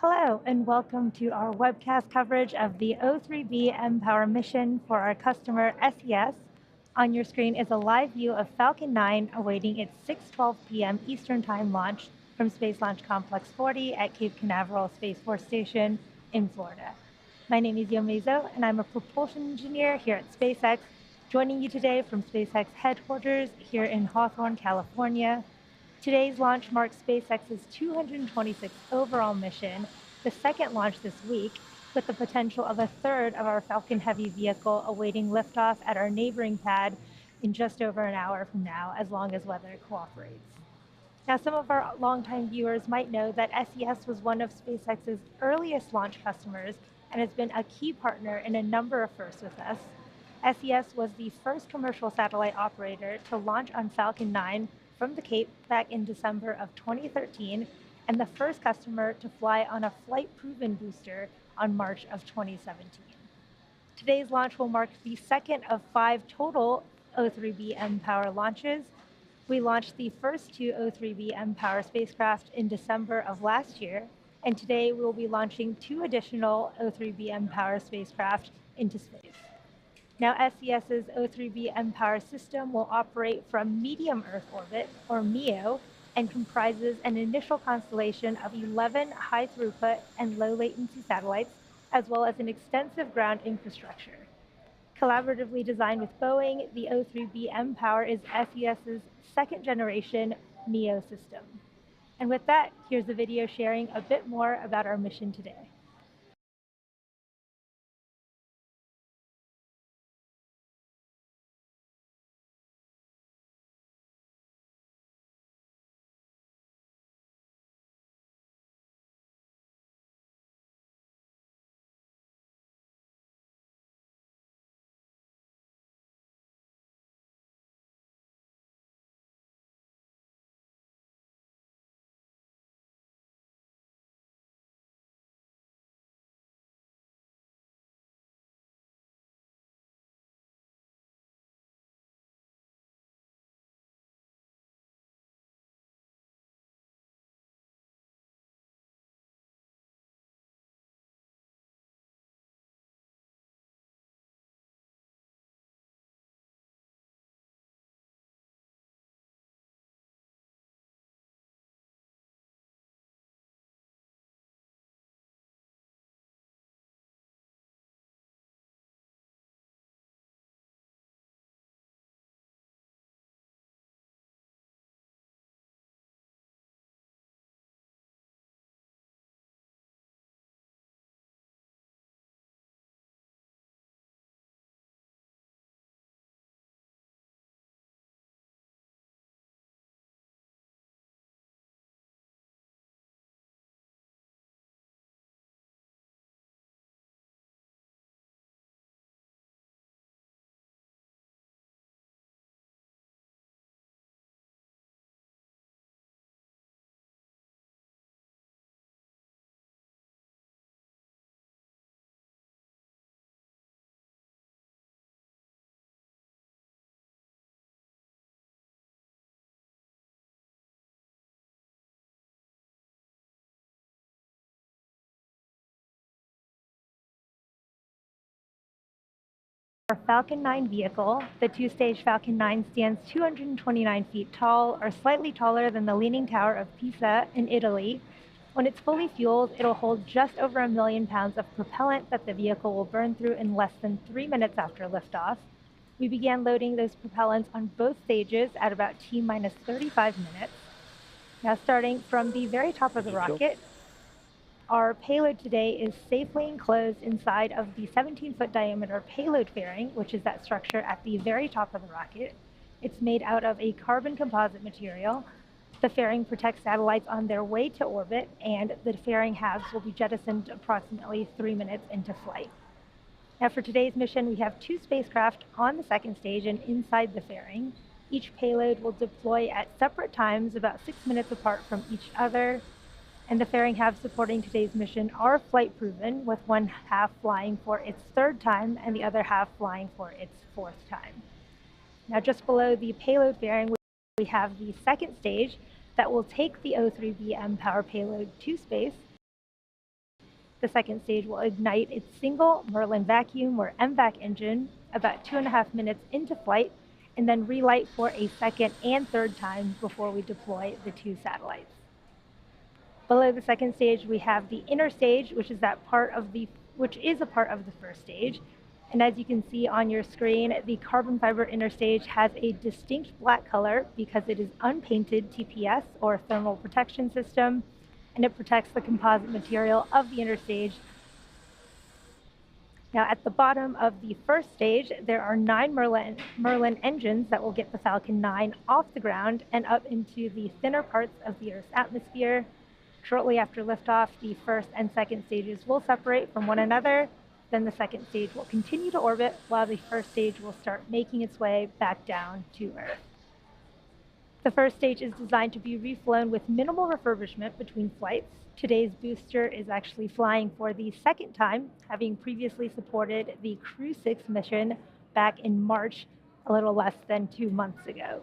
Hello, and welcome to our webcast coverage of the O3B mPOWER mission for our customer SES. On your screen is a live view of Falcon 9 awaiting its 6:12 p.m. Eastern Time launch from Space Launch Complex 40 at Cape Canaveral Space Force Station in Florida. My name is Yomizo, and I'm a propulsion engineer here at SpaceX, joining you today from SpaceX headquarters here in Hawthorne, California. Today's launch marks SpaceX's 226th overall mission, the second launch this week, with the potential of a third of our Falcon Heavy vehicle awaiting liftoff at our neighboring pad in just over an hour from now, as long as weather cooperates. Now, some of our longtime viewers might know that SES was one of SpaceX's earliest launch customers and has been a key partner in a number of firsts with us. SES was the first commercial satellite operator to launch on Falcon 9 from the Cape back in December of 2013, and the first customer to fly on a flight-proven booster on March of 2017. Today's launch will mark the second of 5 total O3B mPOWER launches. We launched the first 2 O3B mPOWER spacecraft in December of last year, and today we will be launching 2 additional O3B mPOWER spacecraft into space. Now, SES's O3B mPOWER system will operate from medium Earth orbit, or MEO, and comprises an initial constellation of 11 high-throughput and low-latency satellites, as well as an extensive ground infrastructure. Collaboratively designed with Boeing, the O3B mPOWER is SES's second-generation MEO system. And with that, here's a video sharing a bit more about our mission today. Our Falcon 9 vehicle, the 2-stage Falcon 9, stands 229 feet tall, or slightly taller than the Leaning Tower of Pisa in Italy. When it's fully fueled, it'll hold just over 1 million pounds of propellant that the vehicle will burn through in less than 3 minutes after liftoff. We began loading those propellants on both stages at about T-minus 35 minutes. Now, starting from the very top of the rocket, our payload today is safely enclosed inside of the 17-foot diameter payload fairing, which is that structure at the very top of the rocket. It's made out of a carbon composite material. The fairing protects satellites on their way to orbit, and the fairing halves will be jettisoned approximately 3 minutes into flight. Now, for today's mission, we have 2 spacecraft on the second stage and inside the fairing. Each payload will deploy at separate times, about 6 minutes apart from each other. And the fairing halves supporting today's mission are flight proven, with one half flying for its 3rd time and the other half flying for its 4th time. Now, just below the payload fairing, we have the second stage that will take the O3B mPOWER payload to space. The second stage will ignite its single Merlin vacuum or MVAC engine about 2.5 minutes into flight, and then relight for a second and third time before we deploy the 2 satellites. Below the second stage, we have the inner stage, which is a part of the first stage. And as you can see on your screen, the carbon fiber inner stage has a distinct black color because it is unpainted TPS, or thermal protection system, and it protects the composite material of the inner stage. Now, at the bottom of the first stage, there are 9 Merlin engines that will get the Falcon 9 off the ground and up into the thinner parts of the Earth's atmosphere. Shortly after liftoff, the first and second stages will separate from one another. Then the second stage will continue to orbit, while the first stage will start making its way back down to Earth. The first stage is designed to be reflown with minimal refurbishment between flights. Today's booster is actually flying for the second time, having previously supported the Crew 6 mission back in March, a little less than 2 months ago.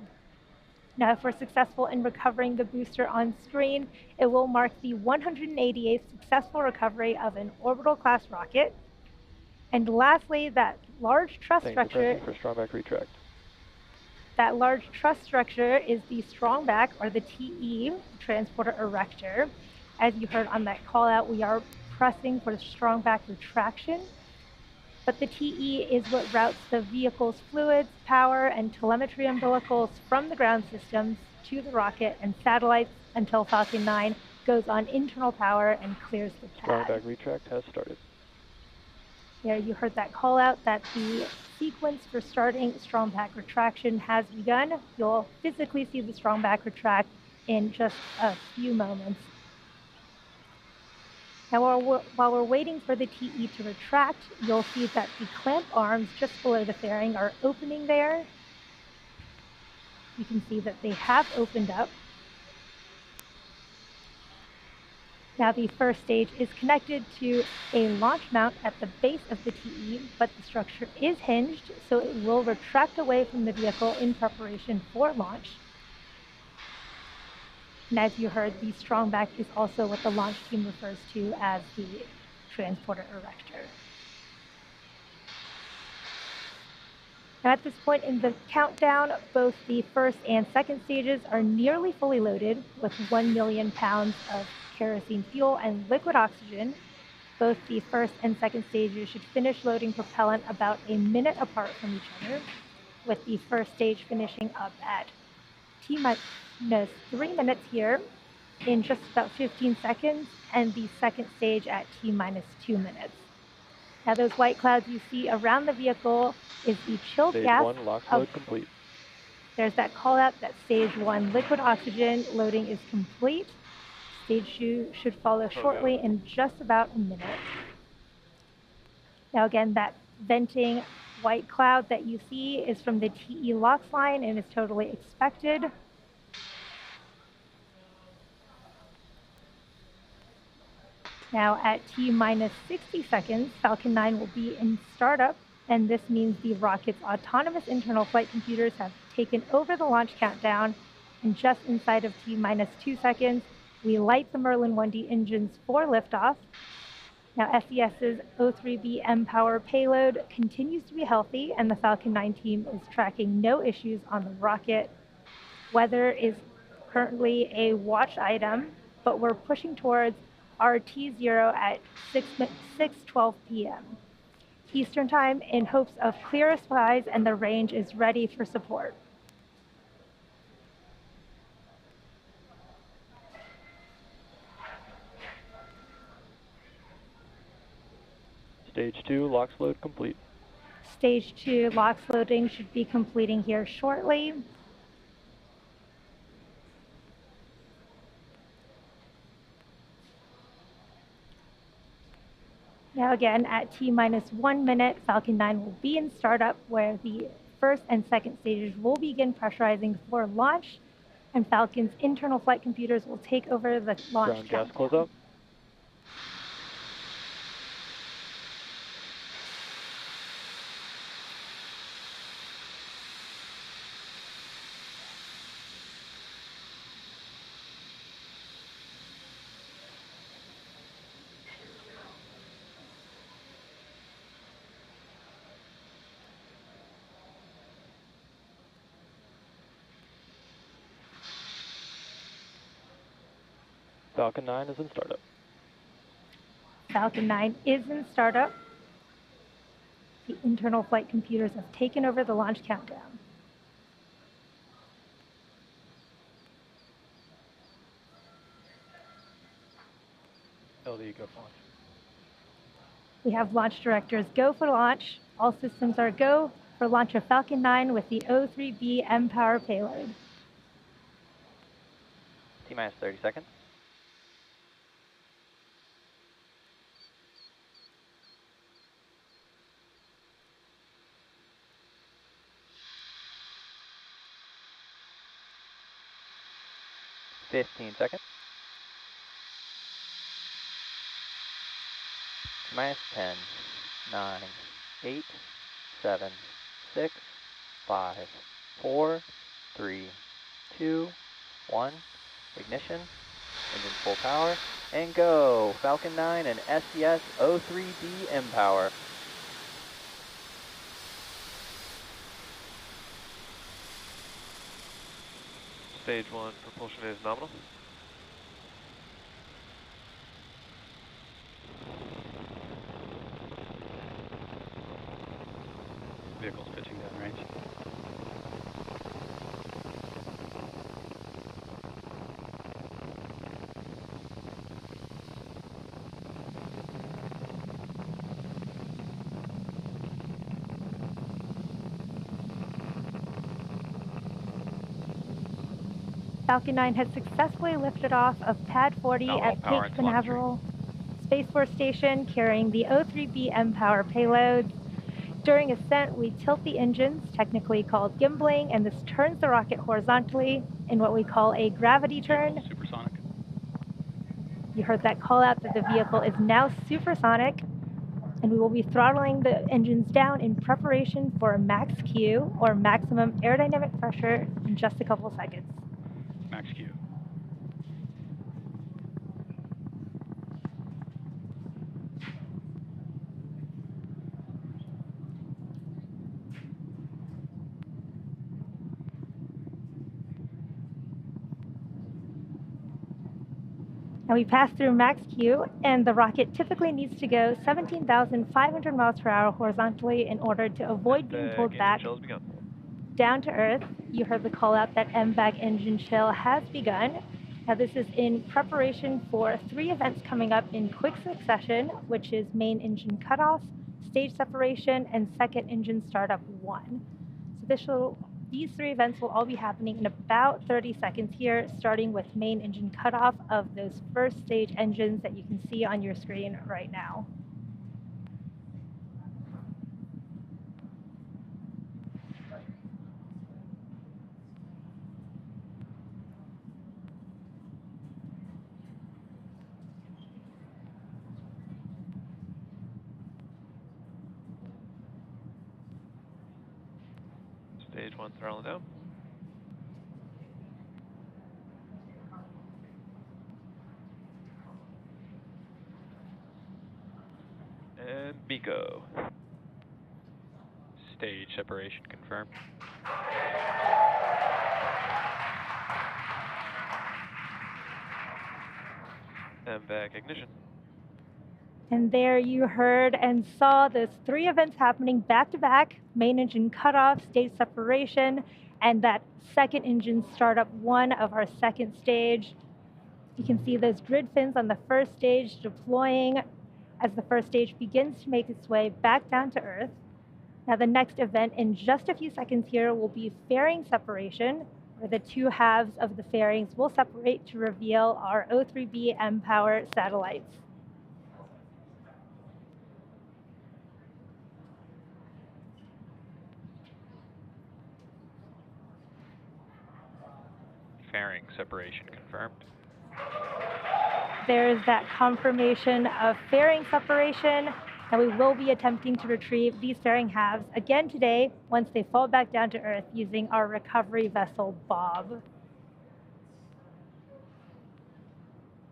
Now, if we're successful in recovering the booster on screen, it will mark the 188th successful recovery of an orbital class rocket. And lastly, that large truss structure. For strong back retract. That large truss structure is the strong back, or the TE, transporter erector. As you heard on that call out, we are pressing for the strong back retraction. But the TE is what routes the vehicle's fluids, power, and telemetry umbilicals from the ground systems to the rocket and satellites until Falcon 9 goes on internal power and clears the pad. Strong back retract has started. Yeah, you heard that call out that the sequence for starting strong back retraction has begun. You'll physically see the strong back retract in just a few moments. Now, while we're waiting for the TE to retract, you'll see that the clamp arms just below the fairing are opening there. You can see that they have opened up. Now, the first stage is connected to a launch mount at the base of the TE, but the structure is hinged, so it will retract away from the vehicle in preparation for launch. And as you heard, the strong back is also what the launch team refers to as the transporter erector. Now, at this point in the countdown, both the first and second stages are nearly fully loaded with 1 million pounds of kerosene fuel and liquid oxygen. Both the first and second stages should finish loading propellant about a minute apart from each other, with the first stage finishing up at T-minus 3 minutes here in just about 15 seconds, and the second stage at T-minus 2 minutes. Now, those white clouds you see around the vehicle is the chilled Stage gas. 1 LOX load complete. There's that call out that stage 1 liquid oxygen loading is complete. Stage 2 should follow shortly in just about a minute. Now, again, that venting white cloud that you see is from the TE LOX line and is totally expected. Now, at T-minus 60 seconds, Falcon 9 will be in startup, and this means the rocket's autonomous internal flight computers have taken over the launch countdown. And just inside of T-minus 2 seconds, we light the Merlin 1D engines for liftoff. Now, SES's O3B mPOWER payload continues to be healthy, and the Falcon 9 team is tracking no issues on the rocket. Weather is currently a watch item, but we're pushing towards RT0 at 6:12 p.m. Eastern Time in hopes of clearer skies, and the range is ready for support. Stage 2 LOX load complete. Stage 2 LOX loading should be completing here shortly. Now, again, at T-minus 1 minute, Falcon 9 will be in startup, where the first and second stages will begin pressurizing for launch, and Falcon's internal flight computers will take over the launch Ground gas countdown. close up. Falcon 9 is in startup. Falcon 9 is in startup. The internal flight computers have taken over the launch countdown. LD, go for launch. We have launch directors go for launch. All systems are go for launch of Falcon 9 with the O3B M-Power payload. T-minus 30 seconds. -15 seconds. T-minus 10, 9, 8, 7, 6, 5, 4, 3, 2, 1. Ignition, engine full power, and go! Falcon 9 and SES O3B M-Power. Stage 1 propulsion is nominal. Vehicle's pitching downrange. Falcon 9 has successfully lifted off of Pad 40 at Cape Canaveral Space Force Station, carrying the O3B M-Power payload. During ascent, we tilt the engines, technically called gimbaling, and this turns the rocket horizontally in what we call a gravity turn. Supersonic. You heard that call out that the vehicle is now supersonic, and we will be throttling the engines down in preparation for max Q, or maximum aerodynamic pressure, in just a couple seconds. Max Q. Now we pass through max Q, and the rocket typically needs to go 17,500 miles per hour horizontally in order to avoid being pulled back down to Earth. You heard the call out that MVAC engine chill has begun. Now this is in preparation for 3 events coming up in quick succession, which is main engine cutoff, stage separation, and second engine startup 1. So these 3 events will all be happening in about 30 seconds here, starting with main engine cutoff of those first stage engines that you can see on your screen right now. Stage 1 throttling down. And MECO. Stage separation confirmed. MVAC ignition. And there you heard and saw those 3 events happening back to back: main engine cutoff, stage separation, and that second engine startup 1 of our second stage. You can see those grid fins on the first stage deploying as the first stage begins to make its way back down to Earth. Now the next event in just a few seconds here will be fairing separation, where the 2 halves of the fairings will separate to reveal our O3B M-Power satellites. Fairing separation confirmed. There's that confirmation of fairing separation, and we will be attempting to retrieve these fairing halves again today once they fall back down to Earth using our recovery vessel, Bob.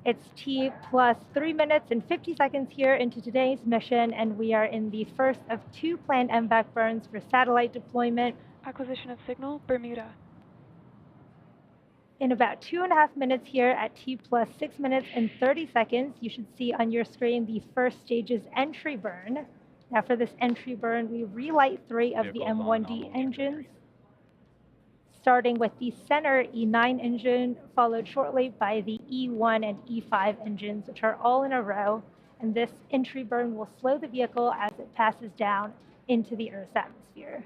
It's T plus 3 minutes and 50 seconds here into today's mission, and we are in the first of 2 planned MVAC burns for satellite deployment. Acquisition of signal, Bermuda. In about 2.5 minutes here at T plus 6 minutes and 30 seconds, you should see on your screen the first stage's entry burn. Now for this entry burn, we relight 3 of the Vehicles on M1D nominal engines, trajectory. starting with the center E9 engine, followed shortly by the E1 and E5 engines, which are all in a row. And this entry burn will slow the vehicle as it passes down into the Earth's atmosphere.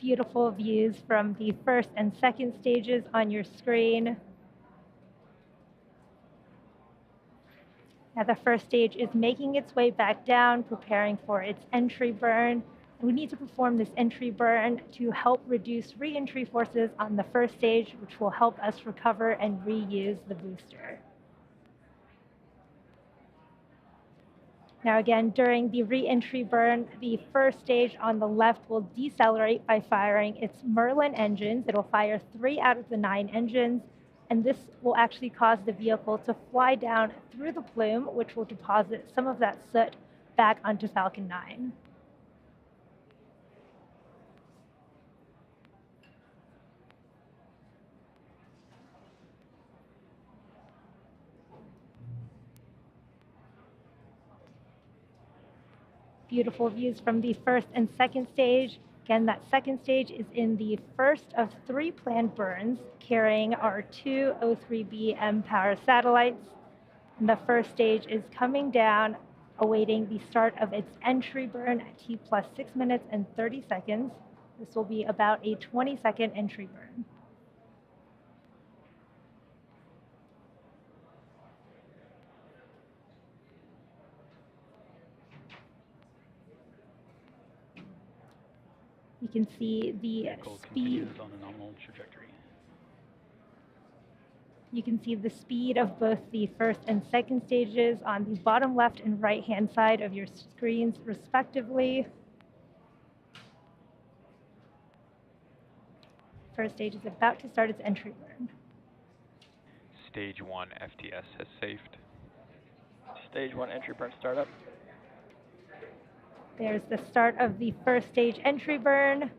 Beautiful views from the first and second stages on your screen. Now the first stage is making its way back down, preparing for its entry burn. And we need to perform this entry burn to help reduce re-entry forces on the first stage, which will help us recover and reuse the booster. Now again, during the re-entry burn, the first stage on the left will decelerate by firing its Merlin engines. It'll fire 3 out of the 9 engines, and this will actually cause the vehicle to fly down through the plume, which will deposit some of that soot back onto Falcon 9. Beautiful views from the first and second stage. Again, that second stage is in the first of 3 planned burns, carrying our 2 O3B M-power satellites. And the first stage is coming down, awaiting the start of its entry burn at T plus 6 minutes and 30 seconds. This will be about a 20-second entry burn. You can see the Vehicle speed. continues on a nominal trajectory. You can see the speed of both the first and second stages on the bottom left and right-hand side of your screens, respectively. First stage is about to start its entry burn. Stage 1 FTS has safed. Stage 1 entry burn startup. There's the start of the first stage entry burn.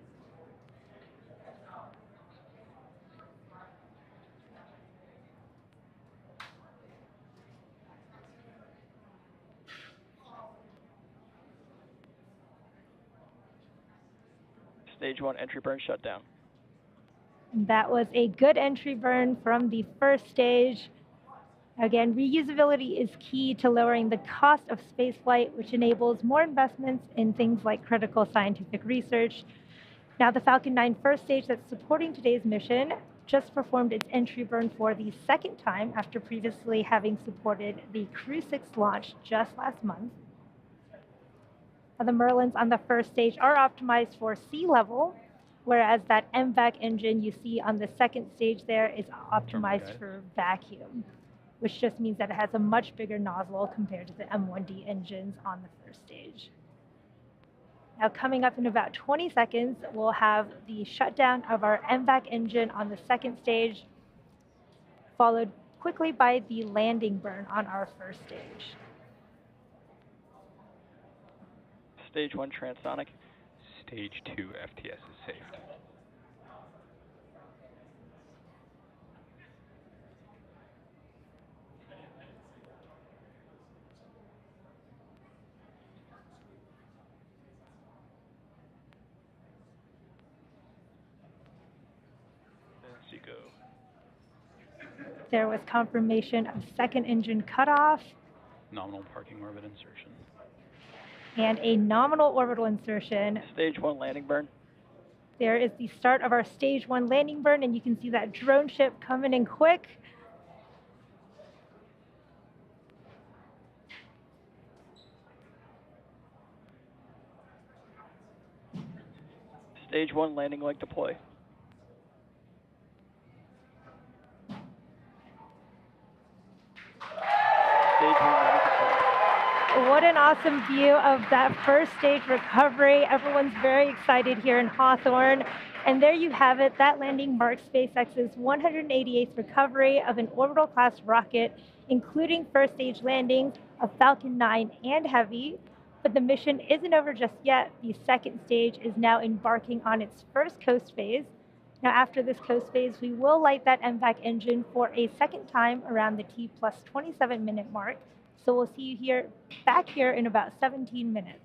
Stage 1 entry burn shutdown. That was a good entry burn from the first stage. Again, reusability is key to lowering the cost of spaceflight, which enables more investments in things like critical scientific research. Now, the Falcon 9 first stage that's supporting today's mission just performed its entry burn for the second time after previously having supported the Crew 6 launch just last month. Now, the Merlins on the first stage are optimized for sea level, whereas that MVAC engine you see on the second stage there is optimized for vacuum, which just means that it has a much bigger nozzle compared to the M1D engines on the first stage. Now, coming up in about 20 seconds, we'll have the shutdown of our MVAC engine on the second stage, followed quickly by the landing burn on our first stage. Stage 1 transonic. Stage 2 FTS is safed. Go. There was confirmation of second engine cutoff. Nominal parking orbit insertion. And a nominal orbital insertion. Stage 1 landing burn. There is the start of our stage 1 landing burn, and you can see that drone ship coming in quick. Stage 1 landing leg deploy. Stage 1 landing deploy. What an awesome view of that first stage recovery. Everyone's very excited here in Hawthorne. And there you have it. That landing marks SpaceX's 188th recovery of an orbital class rocket, including first stage landings of Falcon 9 and Heavy. But the mission isn't over just yet. The second stage is now embarking on its first coast phase. Now, after this coast phase, we will light that MVAC engine for a second time around the T plus 27-minute mark. So we'll see you back here in about 17 minutes.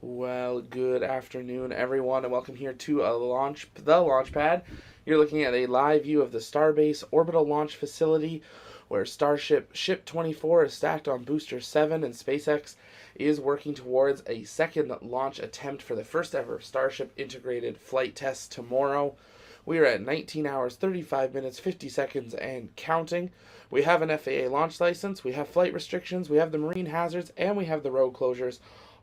Well, good afternoon, everyone, and welcome here to the launch pad. You're looking at a live view of the Starbase orbital launch facility, where Starship Ship 24 is stacked on Booster 7, and SpaceX is working towards a second launch attempt for the first ever Starship integrated flight test tomorrow. We are at 19 hours, 35 minutes, 50 seconds, and counting. We have an FAA launch license, we have flight restrictions, we have the marine hazards, and we have the road closures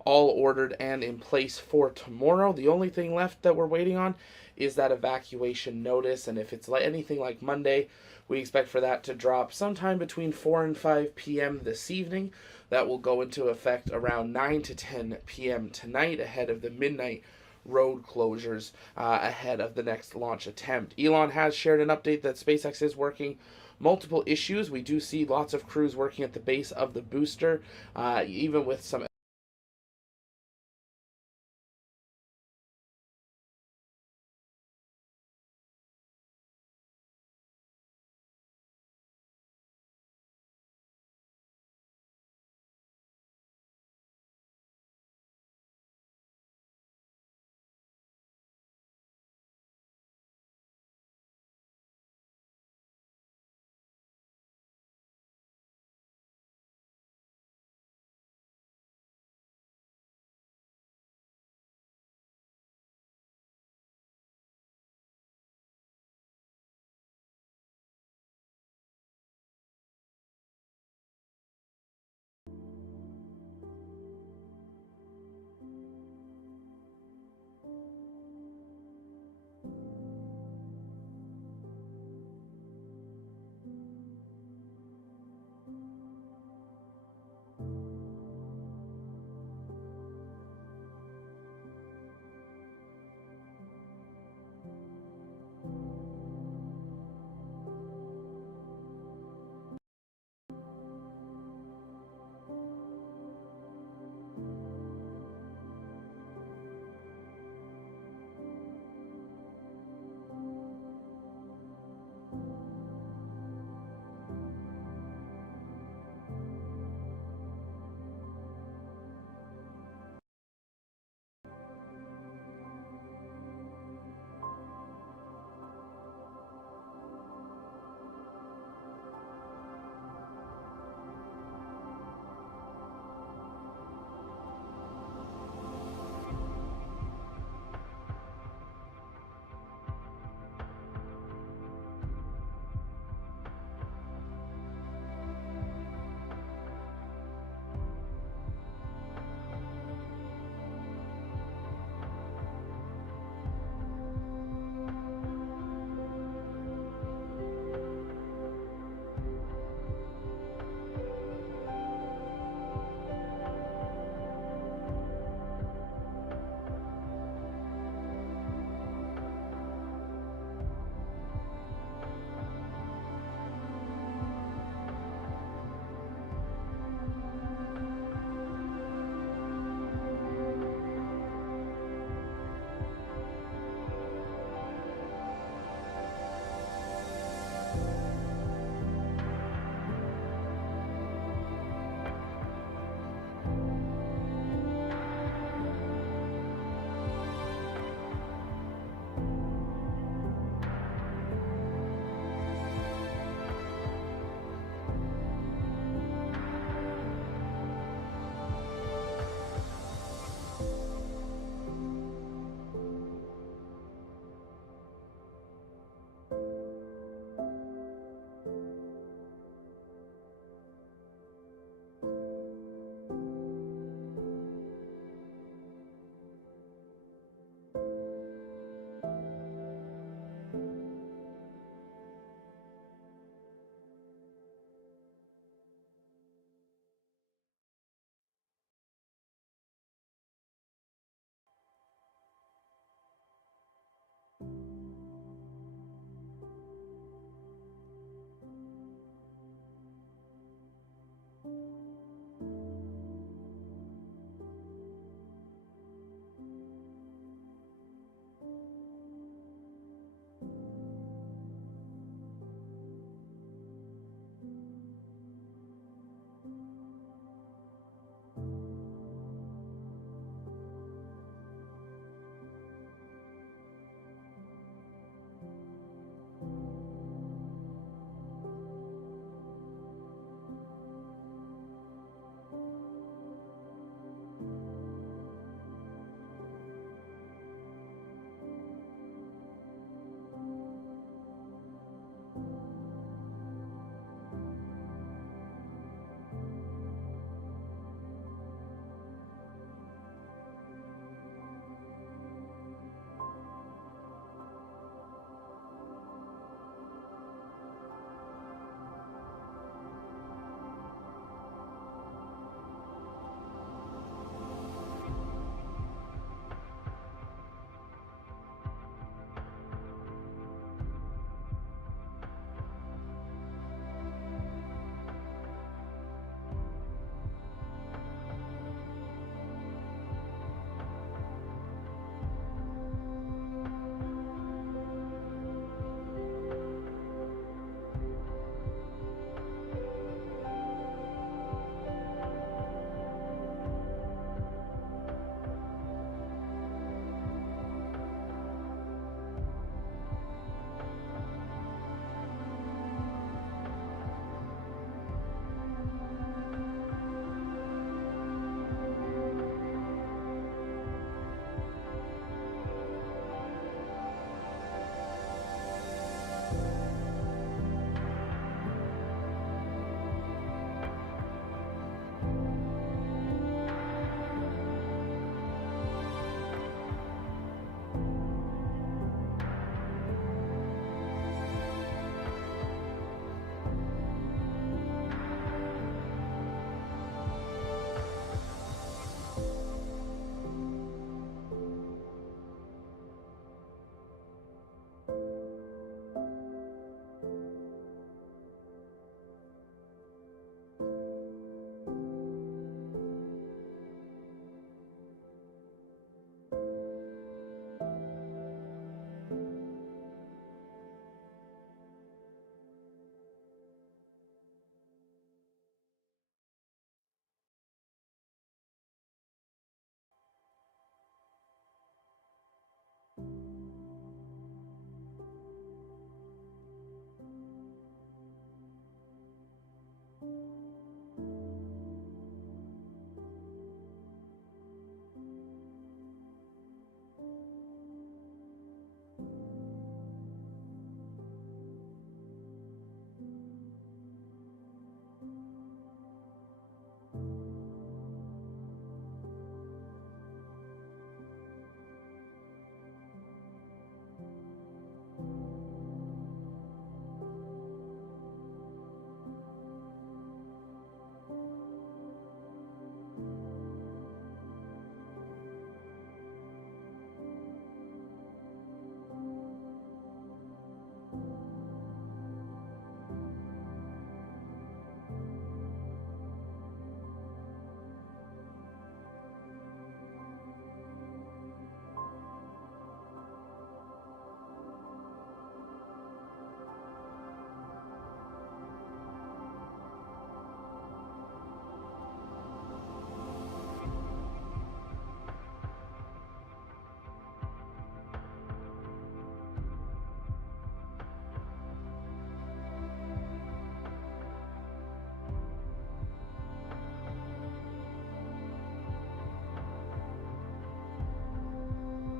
all ordered and in place for tomorrow. The only thing left that we're waiting on is that evacuation notice, and if it's anything like Monday, we expect for that to drop sometime between 4 and 5 p.m. this evening. That will go into effect around 9 to 10 p.m. tonight, ahead of the midnight road closures ahead of the next launch attempt. Elon has shared an update that SpaceX is working multiple issues. We do see lots of crews working at the base of the booster, even with some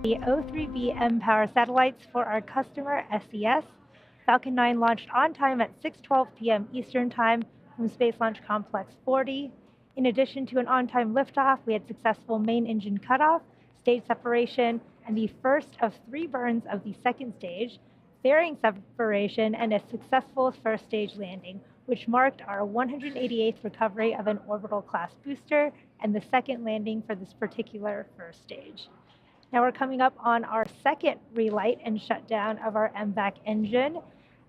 the O3B mPOWER satellites for our customer SES. Falcon 9 launched on time at 6:12 p.m. Eastern Time from Space Launch Complex 40. In addition to an on-time liftoff, we had successful main engine cutoff, stage separation, and the first of 3 burns of the second stage, fairing separation, and a successful first stage landing, which marked our 188th recovery of an orbital class booster and the second landing for this particular first stage. Now we're coming up on our second relight and shutdown of our MVAC engine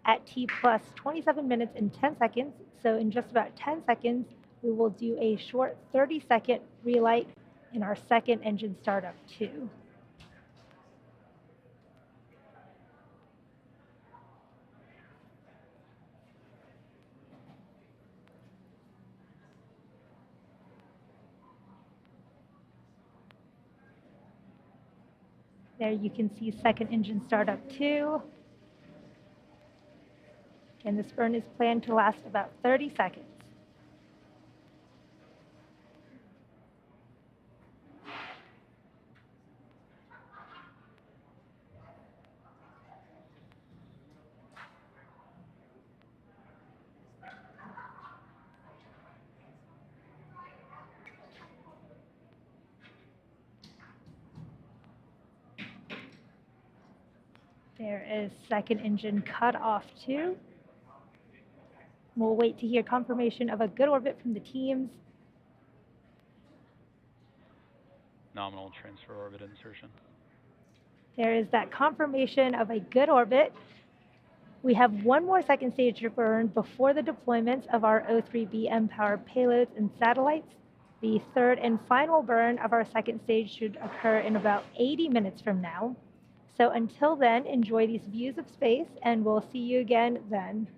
at T plus 27 minutes and 10 seconds. So in just about 10 seconds, we will do a short 30-second relight in our second engine startup 2. There you can see second engine startup 2. And this burn is planned to last about 30 seconds. There is second engine cut off 2. We'll wait to hear confirmation of a good orbit from the teams. Nominal transfer orbit insertion. There is that confirmation of a good orbit. We have one more second stage to burn before the deployments of our O3B mPOWER payloads and satellites. The third and final burn of our second stage should occur in about 80 minutes from now. So until then, enjoy these views of space, and we'll see you again then.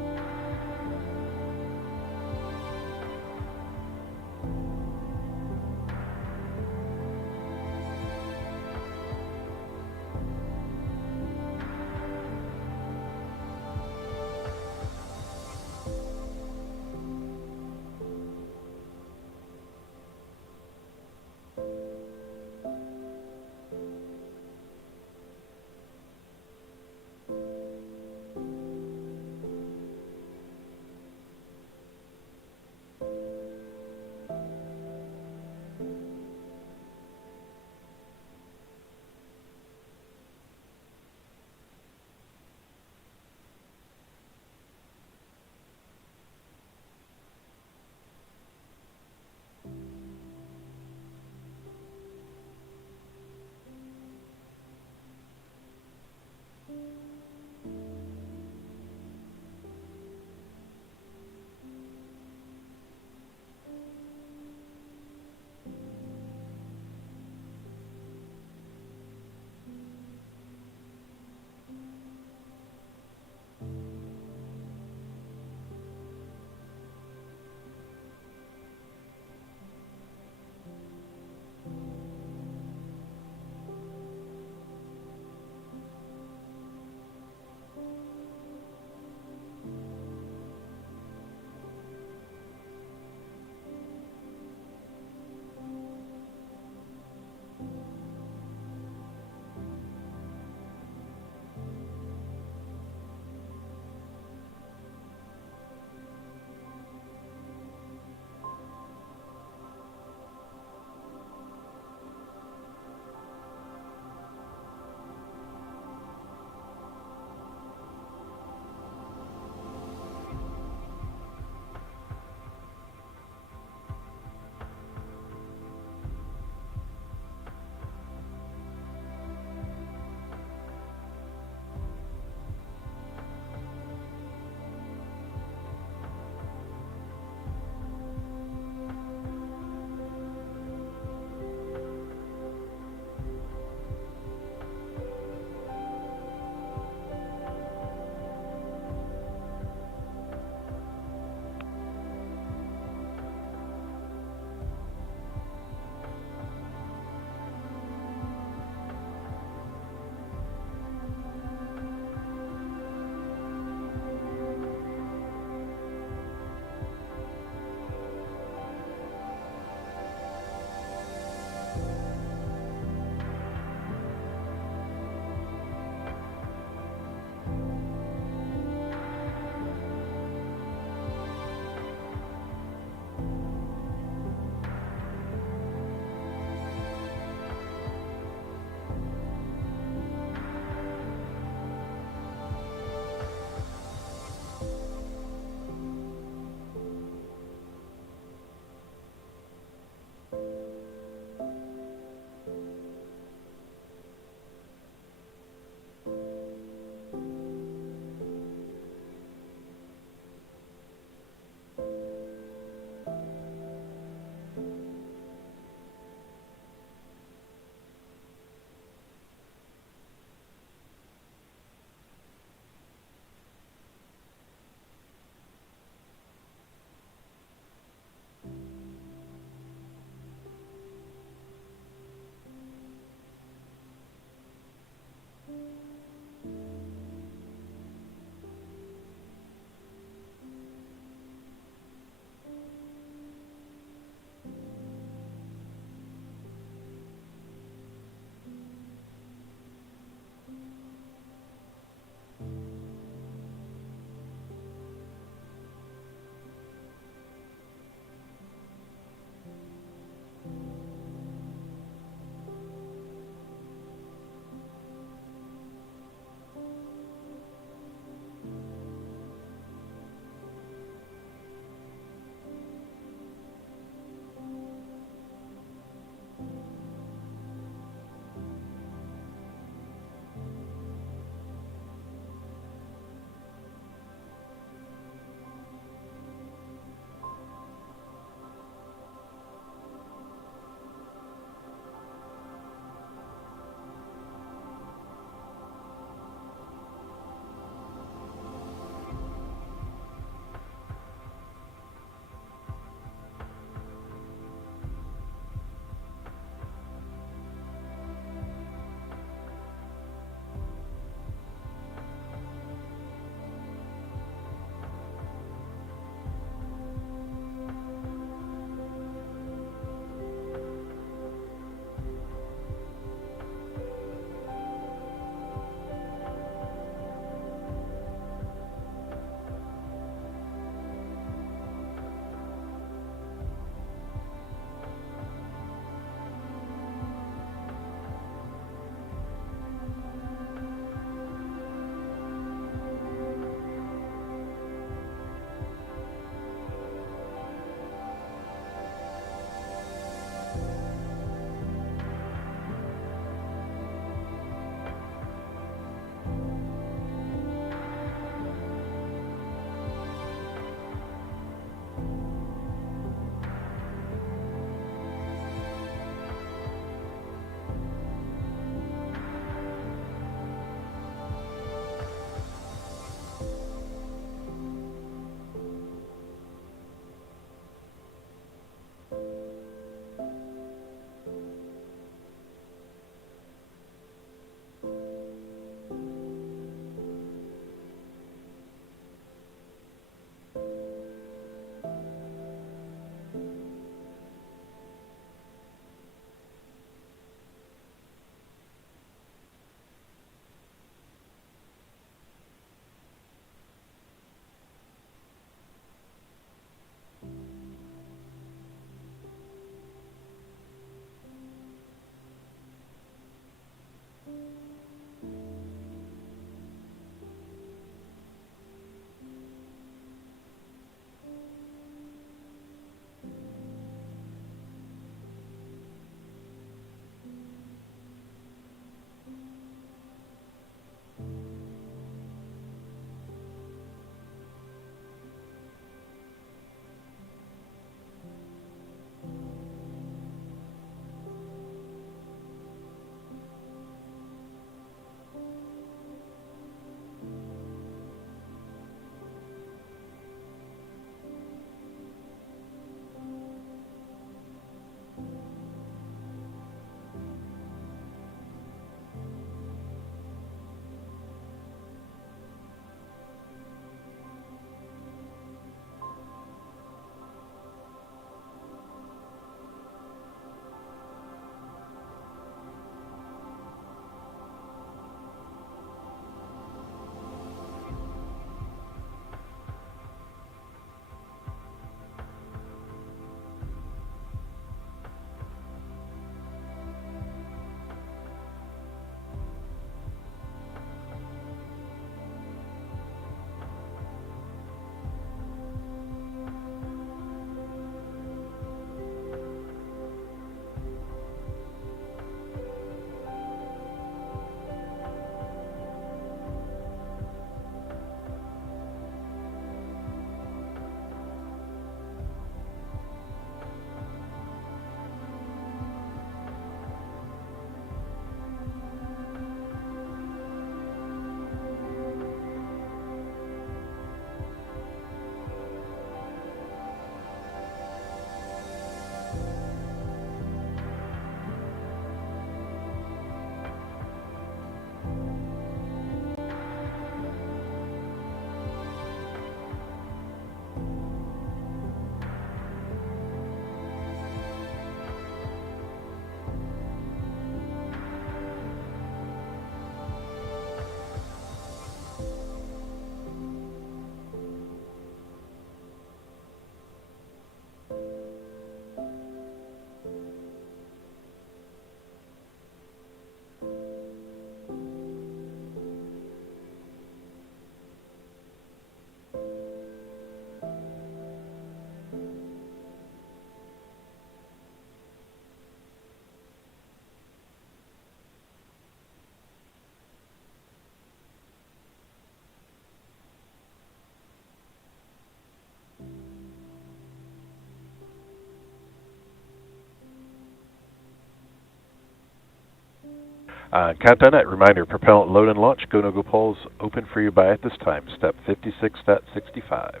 Countdown at reminder, propellant load and launch, go no-go polls open for you by at this time, step 56.65.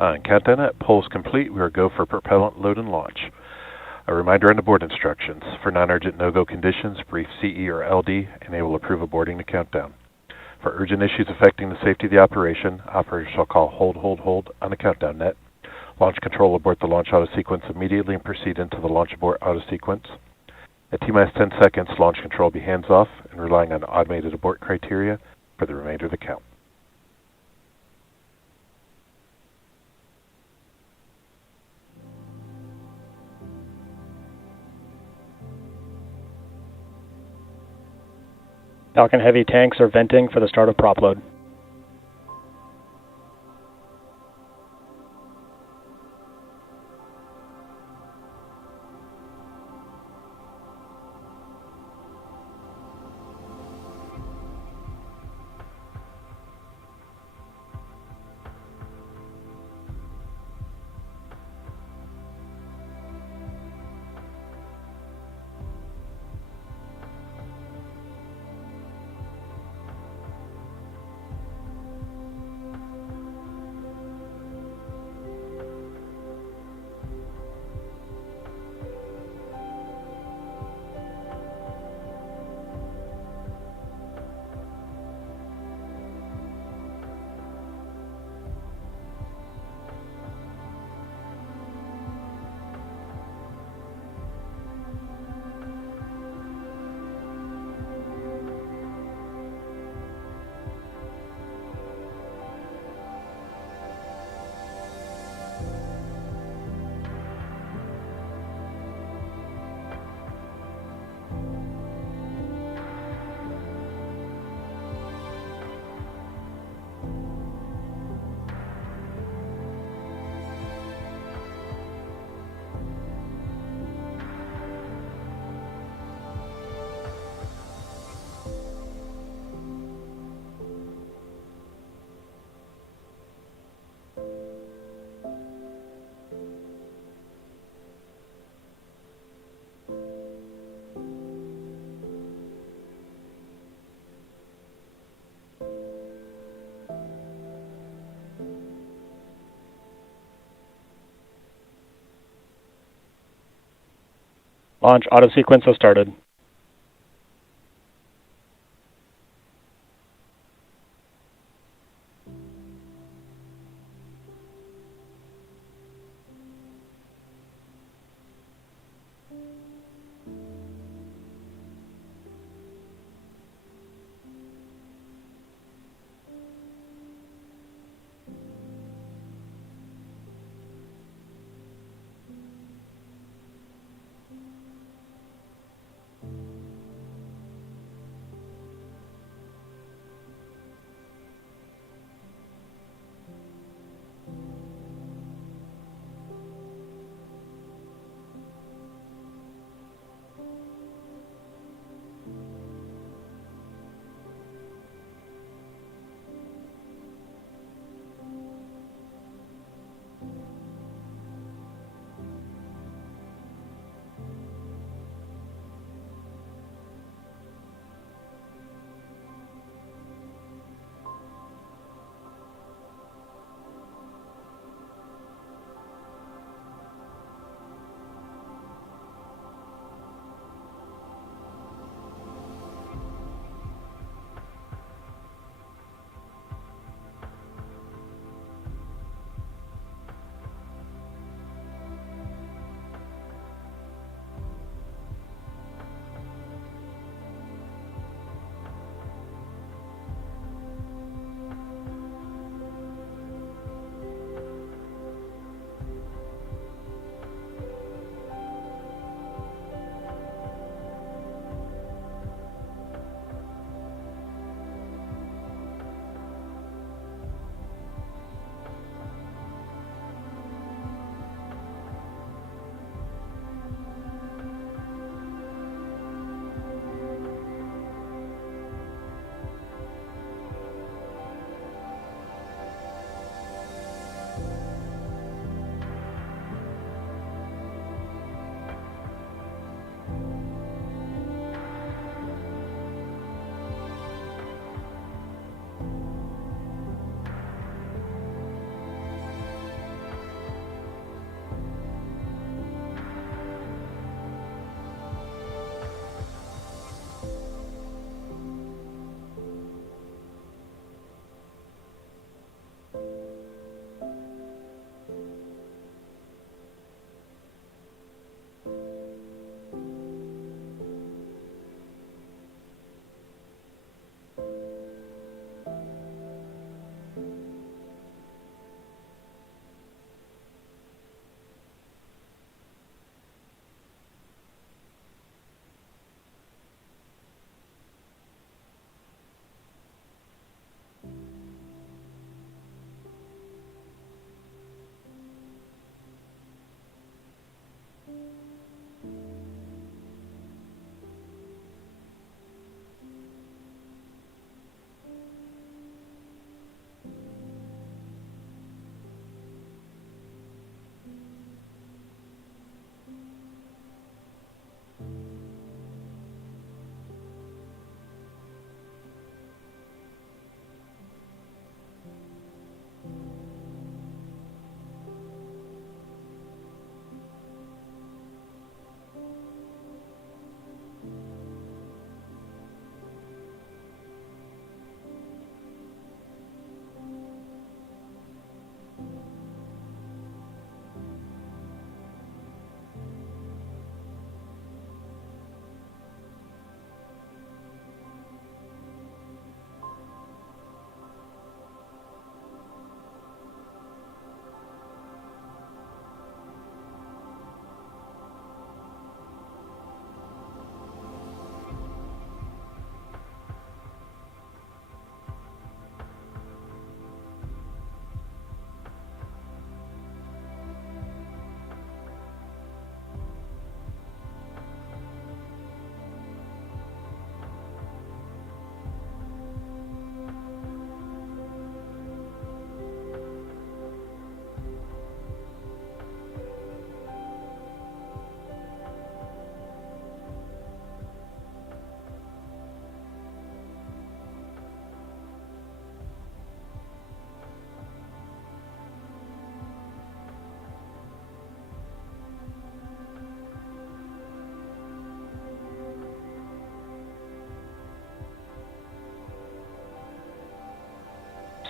On countdown at poles complete, we are go for propellant load and launch. A reminder on the board instructions. For non-urgent no-go conditions, brief CE or LD, and they will approve aborting the countdown. For urgent issues affecting the safety of the operation, operators shall call hold on the countdown net. Launch control will abort the launch auto sequence immediately and proceed into the launch abort auto sequence. At T-minus 10 seconds, launch control will be hands off and relying on automated abort criteria for the remainder of the count. Falcon Heavy tanks are venting for the start of prop load. Launch auto sequence has started.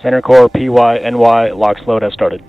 Center core PY/NY LOX load has started.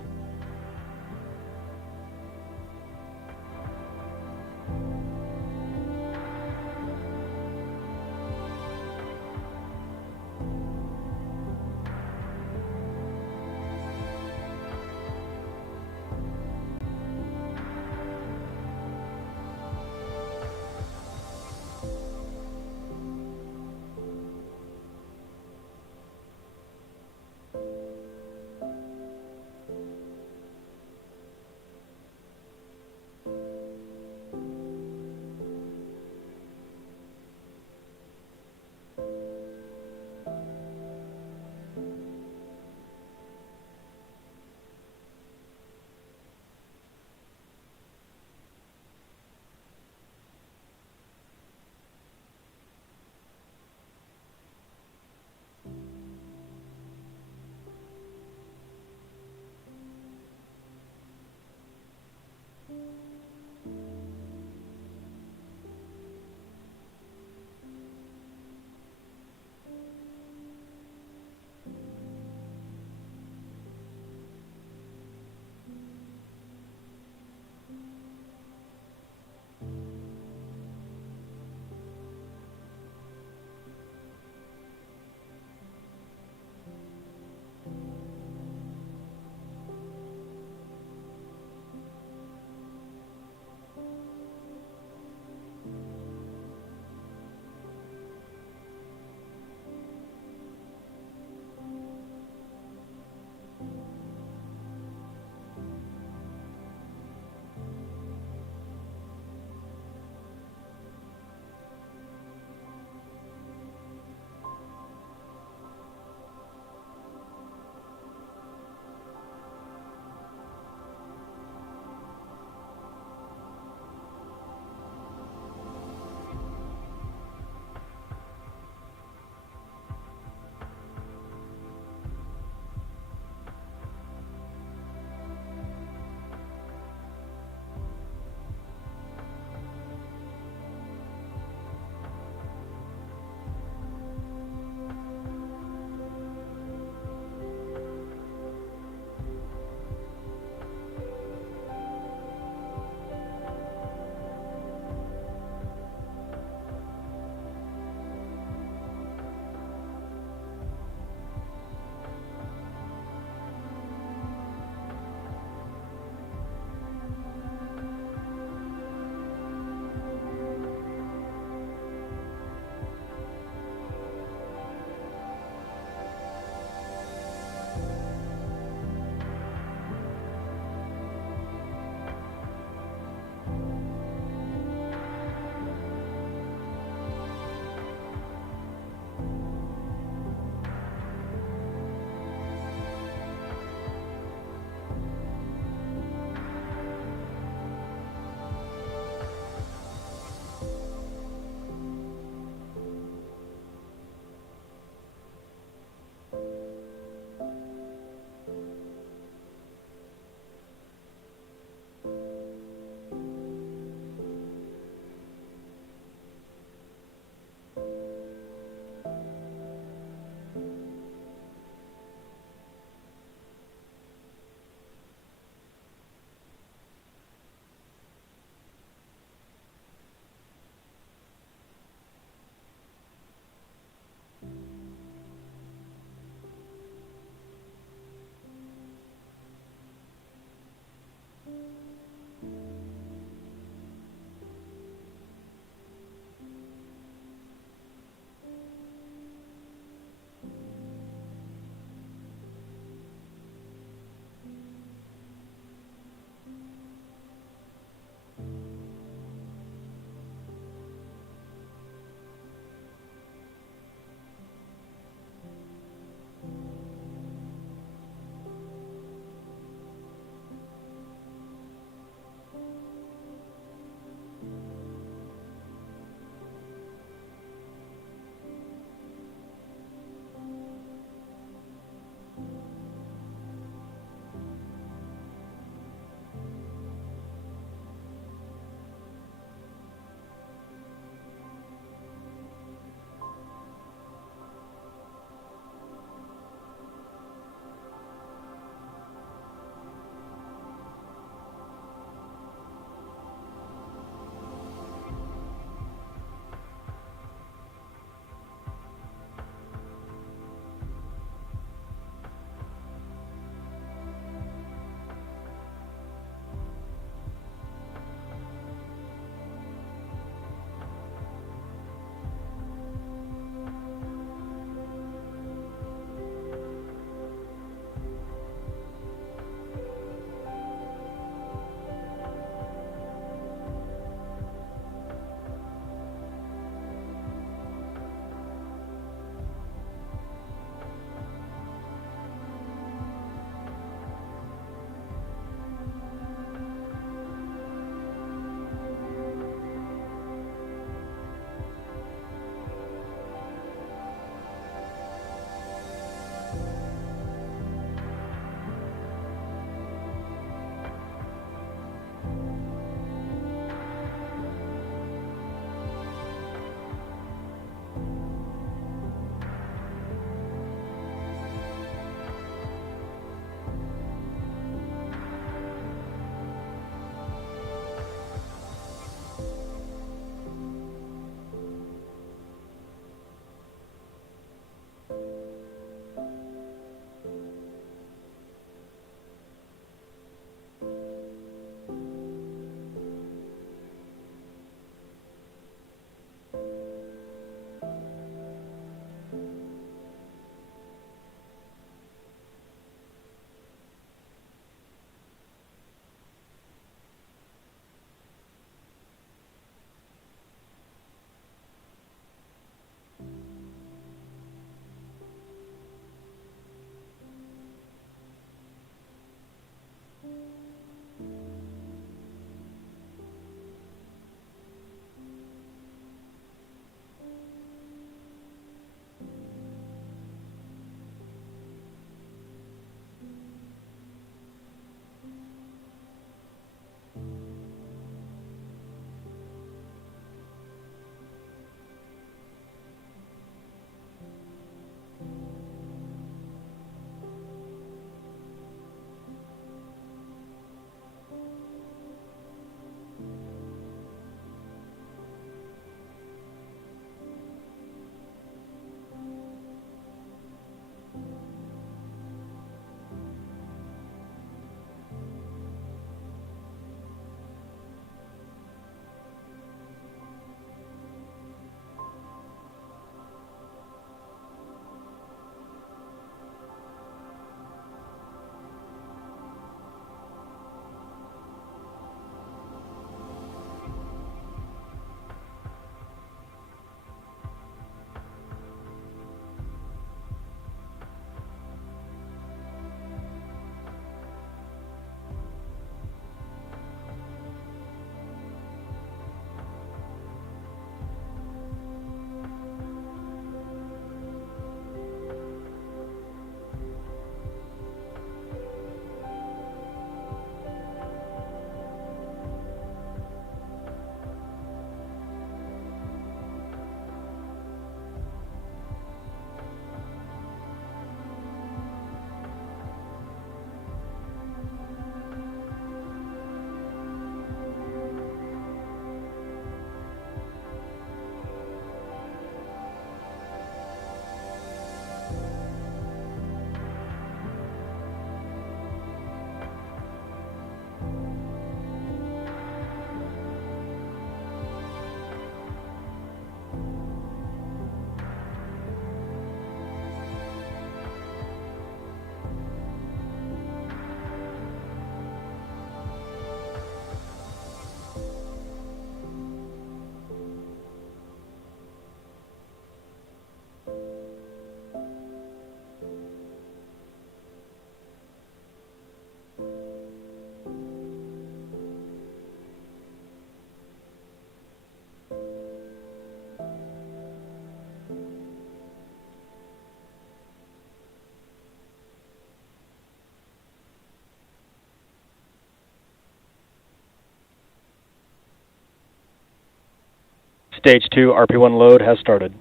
Stage 2 RP1 load has started.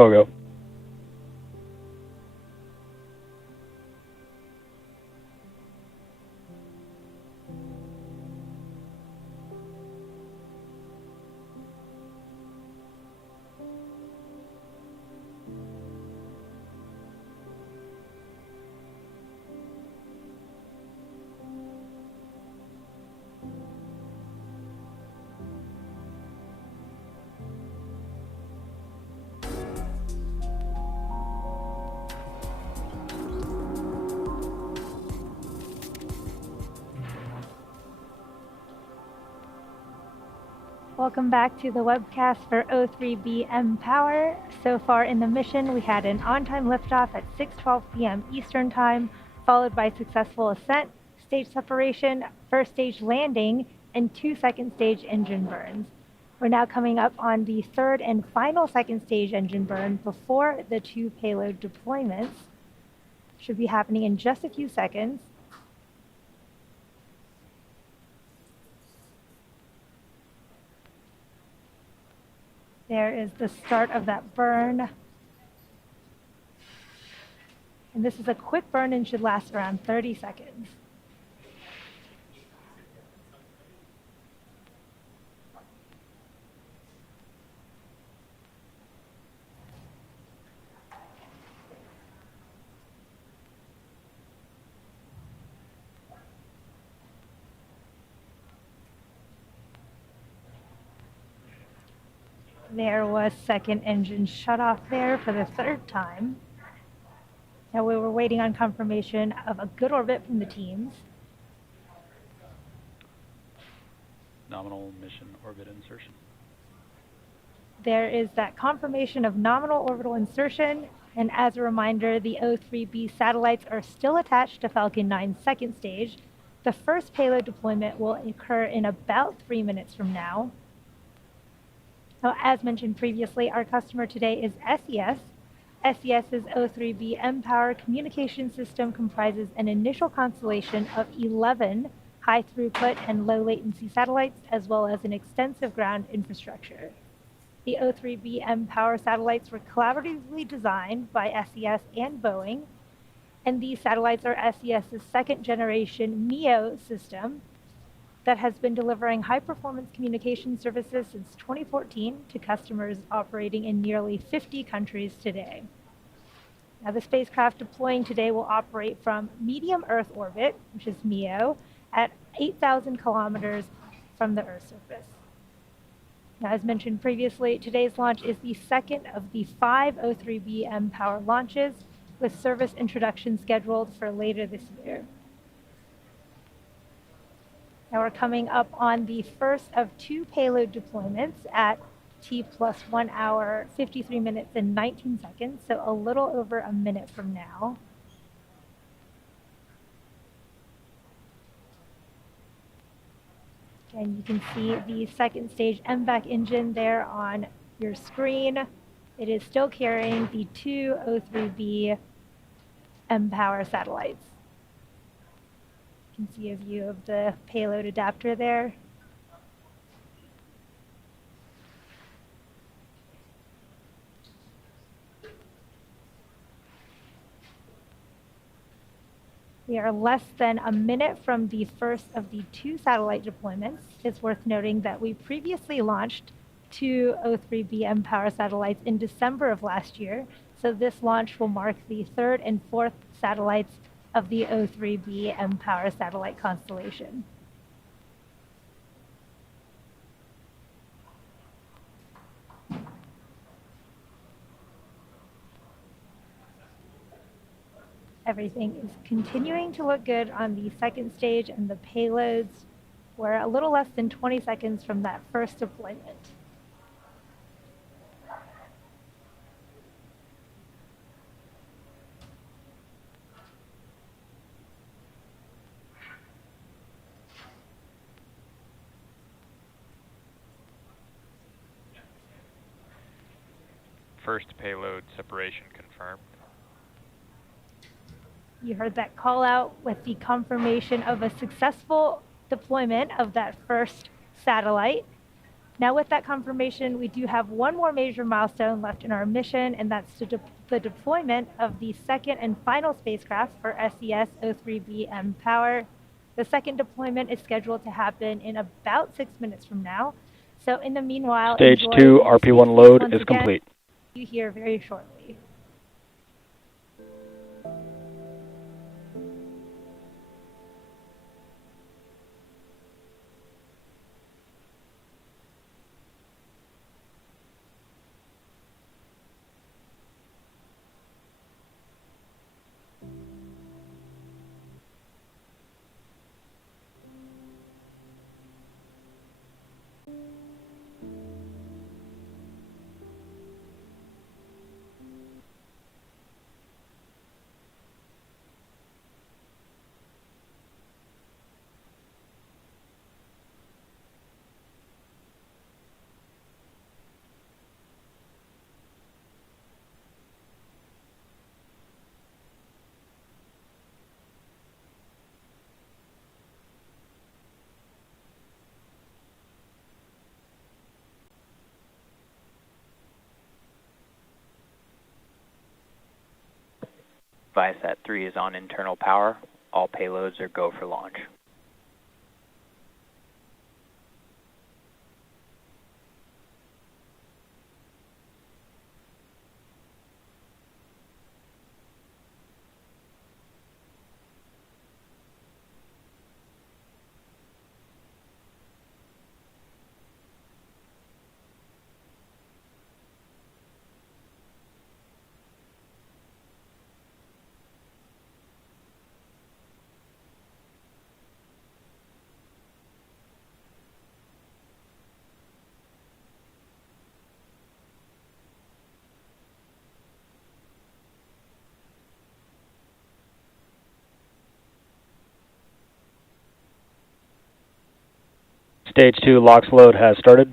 Pogo. Welcome back to the webcast for O3B mPower. So far in the mission, we had an on-time liftoff at 6:12 p.m. Eastern Time, followed by successful ascent, stage separation, first stage landing, and 2 second stage engine burns. We're now coming up on the third and final second stage engine burn before the 2 payload deployments. Should be happening in just a few seconds. There is the start of that burn. And this is a quick burn and should last around 30 seconds. There was second engine shut off there for the third time. Now we were waiting on confirmation of a good orbit from the teams. Nominal mission orbit insertion. There is that confirmation of nominal orbital insertion, and as a reminder, the O3B satellites are still attached to Falcon 9's second stage. The first payload deployment will occur in about 3 minutes from now. Now, as mentioned previously, our customer today is SES. SES's O3B mPower communication system comprises an initial constellation of 11 high throughput and low latency satellites, as well as an extensive ground infrastructure. The O3B mPower satellites were collaboratively designed by SES and Boeing, and these satellites are SES's second generation MEO system that has been delivering high-performance communication services since 2014 to customers operating in nearly 50 countries today. Now, the spacecraft deploying today will operate from medium Earth orbit, which is MEO, at 8,000 kilometers from the Earth's surface. Now, as mentioned previously, today's launch is the second of the 5 O3B mPower launches, with service introduction scheduled for later this year. Now we're coming up on the first of 2 payload deployments at T plus 1 hour, 53 minutes and 19 seconds, so a little over a minute from now. And you can see the second stage MVAC engine there on your screen. It is still carrying the 2 O3B mPower satellites. You can see a view of the payload adapter there. We are less than a minute from the first of the 2 satellite deployments. It's worth noting that we previously launched 2 O3B mPower satellites in December of last year, so this launch will mark the 3rd and 4th satellites of the O3B mPower satellite constellation. Everything is continuing to look good on the second stage, and the payloads were a little less than 20 seconds from that first deployment. First payload separation confirmed. You heard that call out with the confirmation of a successful deployment of that first satellite. Now, with that confirmation, we do have one more major milestone left in our mission, and that's the deployment of the second and final spacecraft for SES-03B mPOWER. The second deployment is scheduled to happen in about 6 minutes from now. So in the meanwhile, Stage enjoy 2 your RP1 space load once is again. complete. See you here very shortly. Viasat 3 is on internal power. All payloads are go for launch. Stage 2 LOX load has started.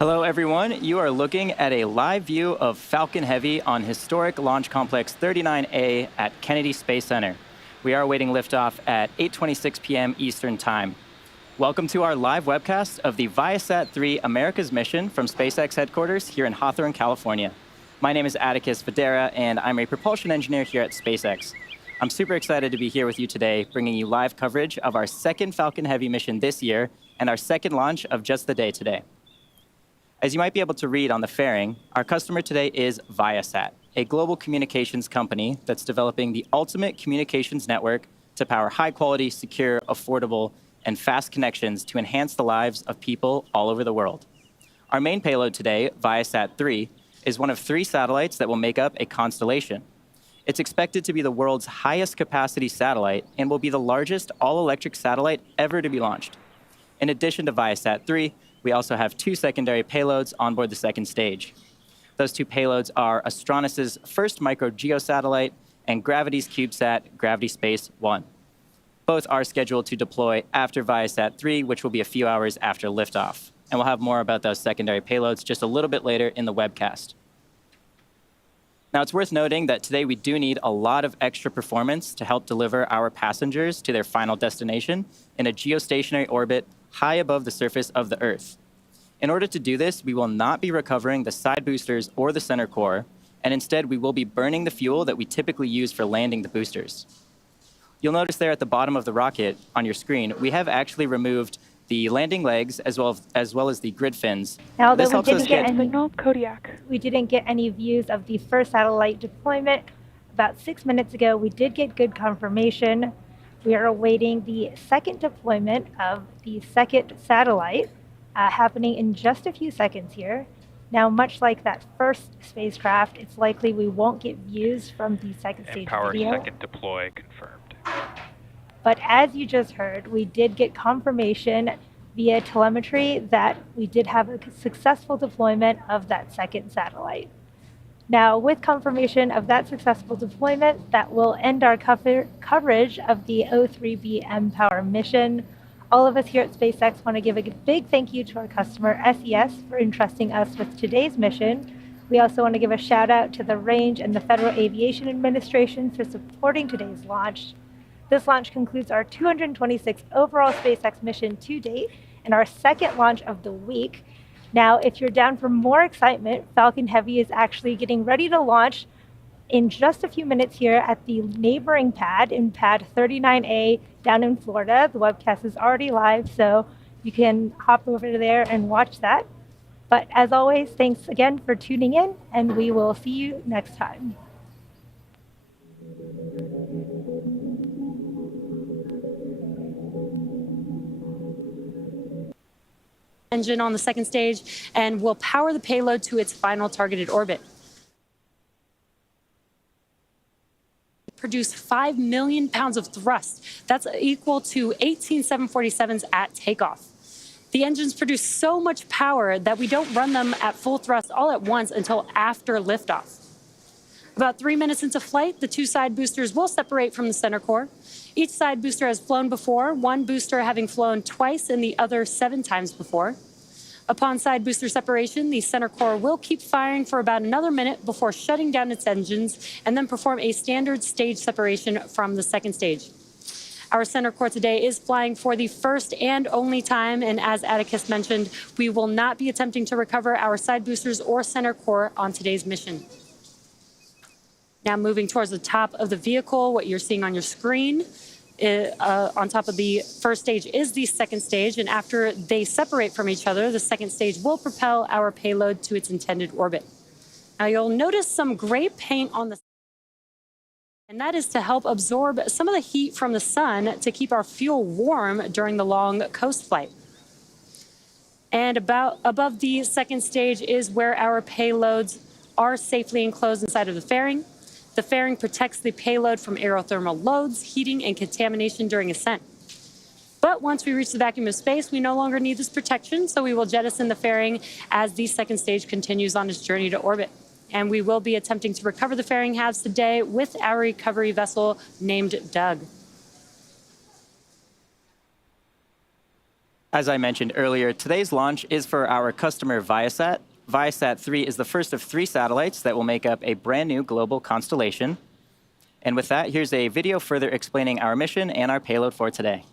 Hello, everyone. You are looking at a live view of Falcon Heavy on historic Launch Complex 39A at Kennedy Space Center. We are awaiting liftoff at 8:26 p.m. Eastern Time. Welcome to our live webcast of the Viasat-3 America's mission from SpaceX headquarters here in Hawthorne, California. My name is Atticus Federa, and I'm a propulsion engineer here at SpaceX. I'm super excited to be here with you today, bringing you live coverage of our second Falcon Heavy mission this year and our second launch of just the day today. As you might be able to read on the fairing, our customer today is Viasat, a global communications company that's developing the ultimate communications network to power high-quality, secure, affordable, and fast connections to enhance the lives of people all over the world. Our main payload today, Viasat-3, is one of 3 satellites that will make up a constellation. It's expected to be the world's highest capacity satellite and will be the largest all-electric satellite ever to be launched. In addition to Viasat-3, we also have 2 secondary payloads on board the second stage. Those 2 payloads are Astronis' first micro-geosatellite and Gravity's CubeSat, Gravity Space 1. Both are scheduled to deploy after Viasat-3, which will be a few hours after liftoff. And we'll have more about those secondary payloads just a little bit later in the webcast. Now, it's worth noting that today we do need a lot of extra performance to help deliver our passengers to their final destination in a geostationary orbit high above the surface of the Earth. In order to do this, we will not be recovering the side boosters or the center core, and instead we will be burning the fuel that we typically use for landing the boosters. You'll notice there at the bottom of the rocket on your screen, we have actually removed the landing legs as well as the grid fins. Now, This helps us get we didn't get any views of the first satellite deployment. About 6 minutes ago, we did get good confirmation. We are awaiting the second deployment of the second satellite, happening in just a few seconds here. Now, much like that first spacecraft, it's likely we won't get views from the second stage Power video. second deploy confirmed. But as you just heard, we did get confirmation via telemetry that we did have a successful deployment of that second satellite. Now, with confirmation of that successful deployment, that will end our coverage of the O3B mPOWER mission. All of us here at SpaceX want to give a big thank you to our customer, SES, for entrusting us with today's mission. We also want to give a shout out to the Range and the Federal Aviation Administration for supporting today's launch. This launch concludes our 226th overall SpaceX mission to date and our second launch of the week. Now, if you're down for more excitement, Falcon Heavy is actually getting ready to launch in just a few minutes here at the neighboring pad, in pad 39A down in Florida. The webcast is already live, so you can hop over there and watch that. But as always, thanks again for tuning in, and we will see you next time. Engine on the second stage and will power the payload to its final targeted orbit. Produce 5 million pounds of thrust. That's equal to 18 747s at takeoff. The engines produce so much power that we don't run them at full thrust all at once until after liftoff. About 3 minutes into flight, the 2 side boosters will separate from the center core. Each side booster has flown before, one booster having flown twice and the other 7 times before. Upon side booster separation, the center core will keep firing for about another minute before shutting down its engines and then perform a standard stage separation from the second stage. Our center core today is flying for the first and only time, and as Atticus mentioned, we will not be attempting to recover our side boosters or center core on today's mission. Now moving towards the top of the vehicle, what you're seeing on your screen, on top of the first stage is the second stage, and after they separate from each other, the second stage will propel our payload to its intended orbit. Now you'll notice some gray paint on the and that is to help absorb some of the heat from the sun to keep our fuel warm during the long coast flight. And about above the second stage is where our payloads are safely enclosed inside of the fairing. The fairing protects the payload from aerothermal loads, heating, and contamination during ascent. But once we reach the vacuum of space, we no longer need this protection, so we will jettison the fairing as the second stage continues on its journey to orbit. And we will be attempting to recover the fairing halves today with our recovery vessel named Doug. As I mentioned earlier, today's launch is for our customer Viasat. Viasat-3 is the first of 3 satellites that will make up a brand new global constellation. And with that, here's a video further explaining our mission and our payload for today.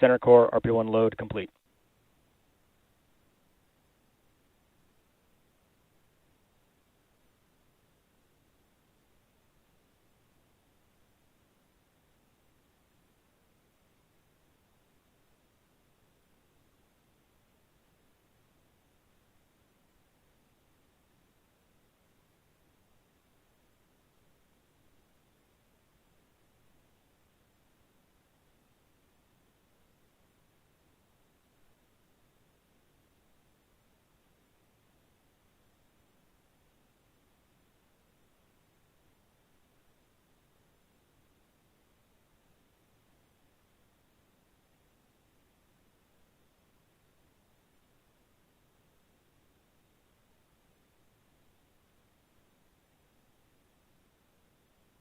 Center core RP1 load complete.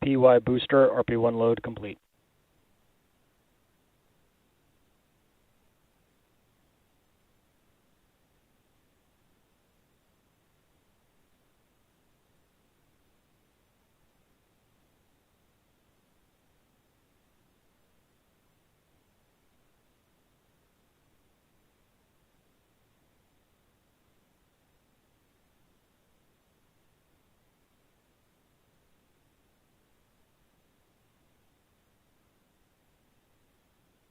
PY booster RP1 load complete.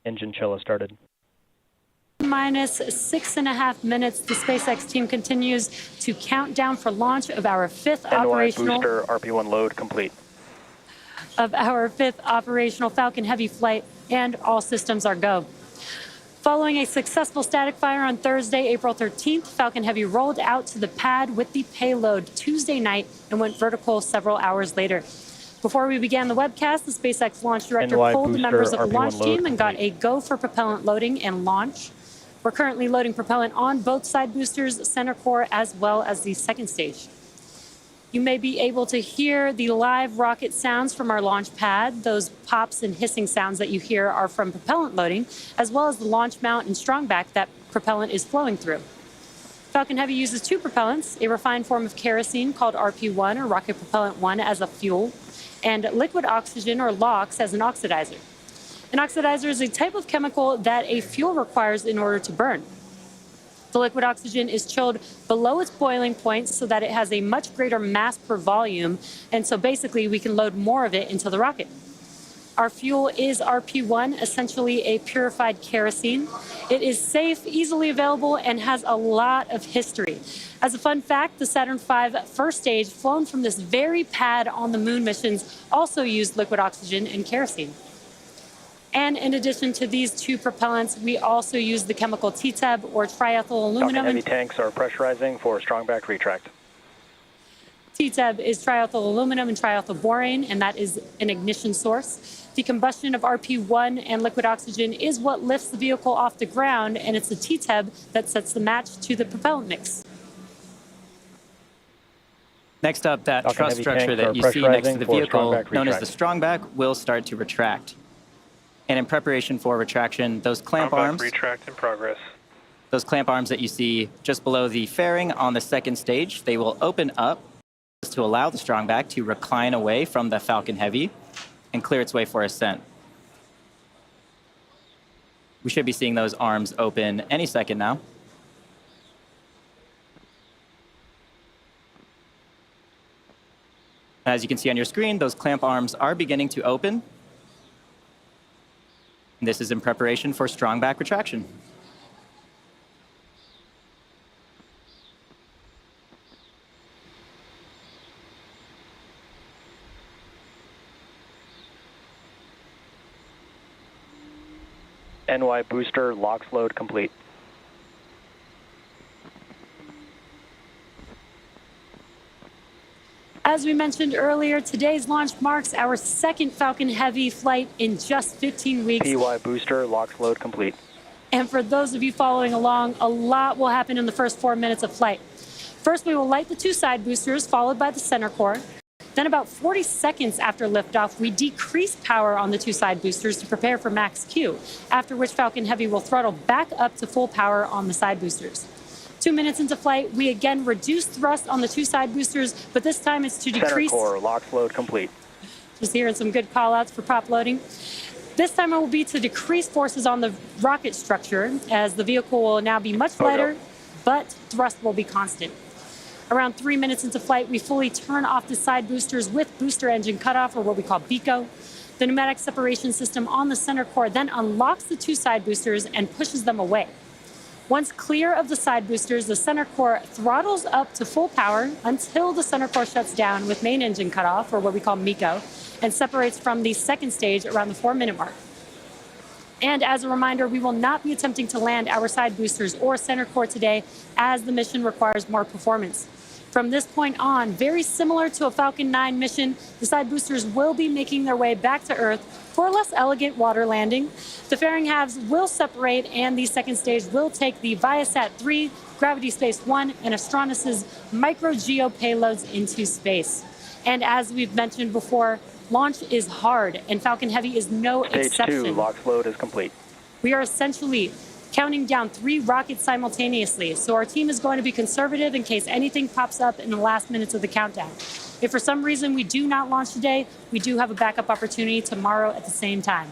Engine cello started. Minus 6.5 minutes, the SpaceX team continues to count down for launch of our fifth operational booster RP1 load complete. Falcon Heavy flight, and all systems are go. Following a successful static fire on Thursday, April 13th, Falcon Heavy rolled out to the pad with the payload Tuesday night and went vertical several hours later. Before we began the webcast, the SpaceX launch director pulled the members of the launch team and got a go for propellant loading and launch. We're currently loading propellant on both side boosters, center core, as well as the second stage. You may be able to hear the live rocket sounds from our launch pad. Those pops and hissing sounds that you hear are from propellant loading, as well as the launch mount and strongback that propellant is flowing through. Falcon Heavy uses two propellants, a refined form of kerosene called RP1 or rocket propellant 1 as a fuel, and liquid oxygen or LOX as an oxidizer. An oxidizer is a type of chemical that a fuel requires in order to burn. The liquid oxygen is chilled below its boiling point so that it has a much greater mass per volume, and so basically we can load more of it into the rocket. Our fuel is RP1, essentially a purified kerosene. It is safe, easily available, and has a lot of history. As a fun fact, the Saturn V first stage flown from this very pad on the moon missions also used liquid oxygen and kerosene. And in addition to these two propellants, we also use the chemical TTEB or triethyl aluminum. Falcon Heavy tanks are pressurizing for strongback retract. TTEB is triethyl aluminum and triethyl borane, and that is an ignition source. The combustion of RP1 and liquid oxygen is what lifts the vehicle off the ground, and it's the TTEB that sets the match to the propellant mix. Next up, that Falcon truss Heavy structure tanks that are you see next to the pressurizing for vehicle, strongback known as the retract. strongback, will start to retract. And in preparation for retraction, those clamp arms, Retract in progress. those clamp arms that you see just below the fairing on the second stage, they will open up to allow the strongback to recline away from the Falcon Heavy and clear its way for ascent. We should be seeing those arms open any second now. As you can see on your screen, those clamp arms are beginning to open. This is in preparation for strongback retraction. NY booster LOX load complete. As we mentioned earlier, today's launch marks our second Falcon Heavy flight in just 15 weeks. PY booster LOX load complete. And for those of you following along, a lot will happen in the first 4 minutes of flight. First, we will light the two side boosters, followed by the center core. Then about 40 seconds after liftoff, we decrease power on the two side boosters to prepare for max Q, after which Falcon Heavy will throttle back up to full power on the side boosters. 2 minutes into flight, we again reduce thrust on the two side boosters, but this time it's to decrease. Center core LOX load complete. Just hearing some good call outs for prop loading. This time it will be to decrease forces on the rocket structure, as the vehicle will now be much lighter, but thrust will be constant. Around 3 minutes into flight, we fully turn off the side boosters with booster engine cutoff, or what we call BECO. The pneumatic separation system on the center core then unlocks the 2 side boosters and pushes them away. Once clear of the side boosters, the center core throttles up to full power until the center core shuts down with main engine cutoff, or what we call MECO, and separates from the second stage around the 4-minute mark. And as a reminder, we will not be attempting to land our side boosters or center core today, as the mission requires more performance. From this point on, very similar to a Falcon 9 mission, the side boosters will be making their way back to Earth for a less elegant water landing. The fairing halves will separate, and the second stage will take the Viasat-3, Gravity Space 1, and Astronos's micro-geo payloads into space. And as we've mentioned before, launch is hard, and Falcon Heavy is no exception. Stage 2, LOX load is complete. We are essentially counting down 3 rockets simultaneously, so our team is going to be conservative in case anything pops up in the last minutes of the countdown. If for some reason we do not launch today, we do have a backup opportunity tomorrow at the same time.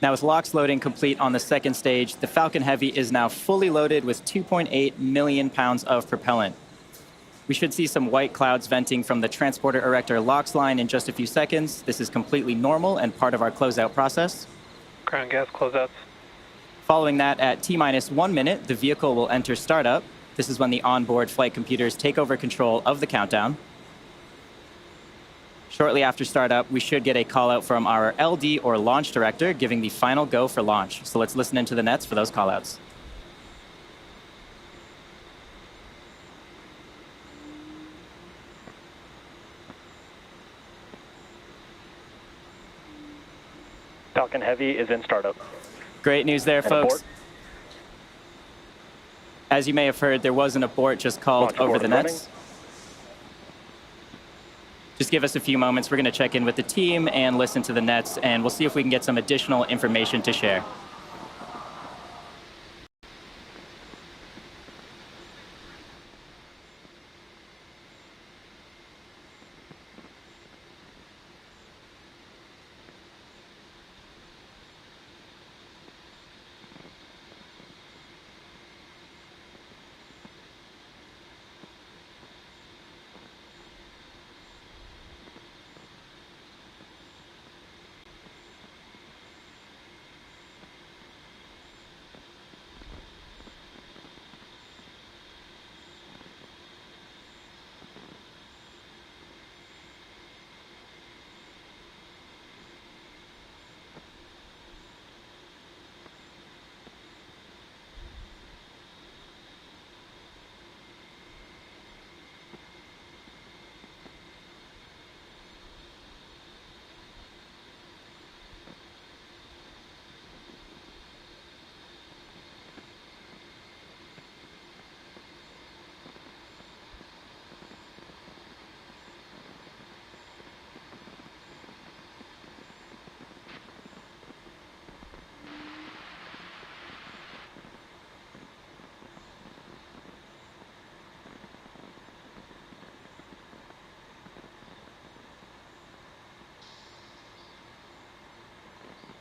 Now with LOX loading complete on the second stage, the Falcon Heavy is now fully loaded with 2.8 million pounds of propellant. We should see some white clouds venting from the transporter erector LOX line in just a few seconds. This is completely normal and part of our closeout process. Ground gas closeouts. Following that, at T-minus 1 minute, the vehicle will enter startup. This is when the onboard flight computers take over control of the countdown. Shortly after startup, we should get a call out from our LD or launch director giving the final go for launch. So let's listen into the nets for those call outs. Falcon Heavy is in startup. Great news there, folks. As you may have heard, there was an abort just called over the nets. Just give us a few moments. We're going to check in with the team and listen to the nets, and we'll see if we can get some additional information to share.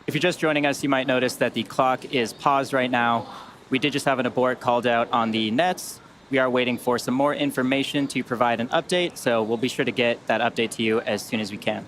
If you're just joining us, you might notice that the clock is paused right now. We did just have an abort called out on the nets. We are waiting for some more information to provide an update, so we'll be sure to get that update to you as soon as we can.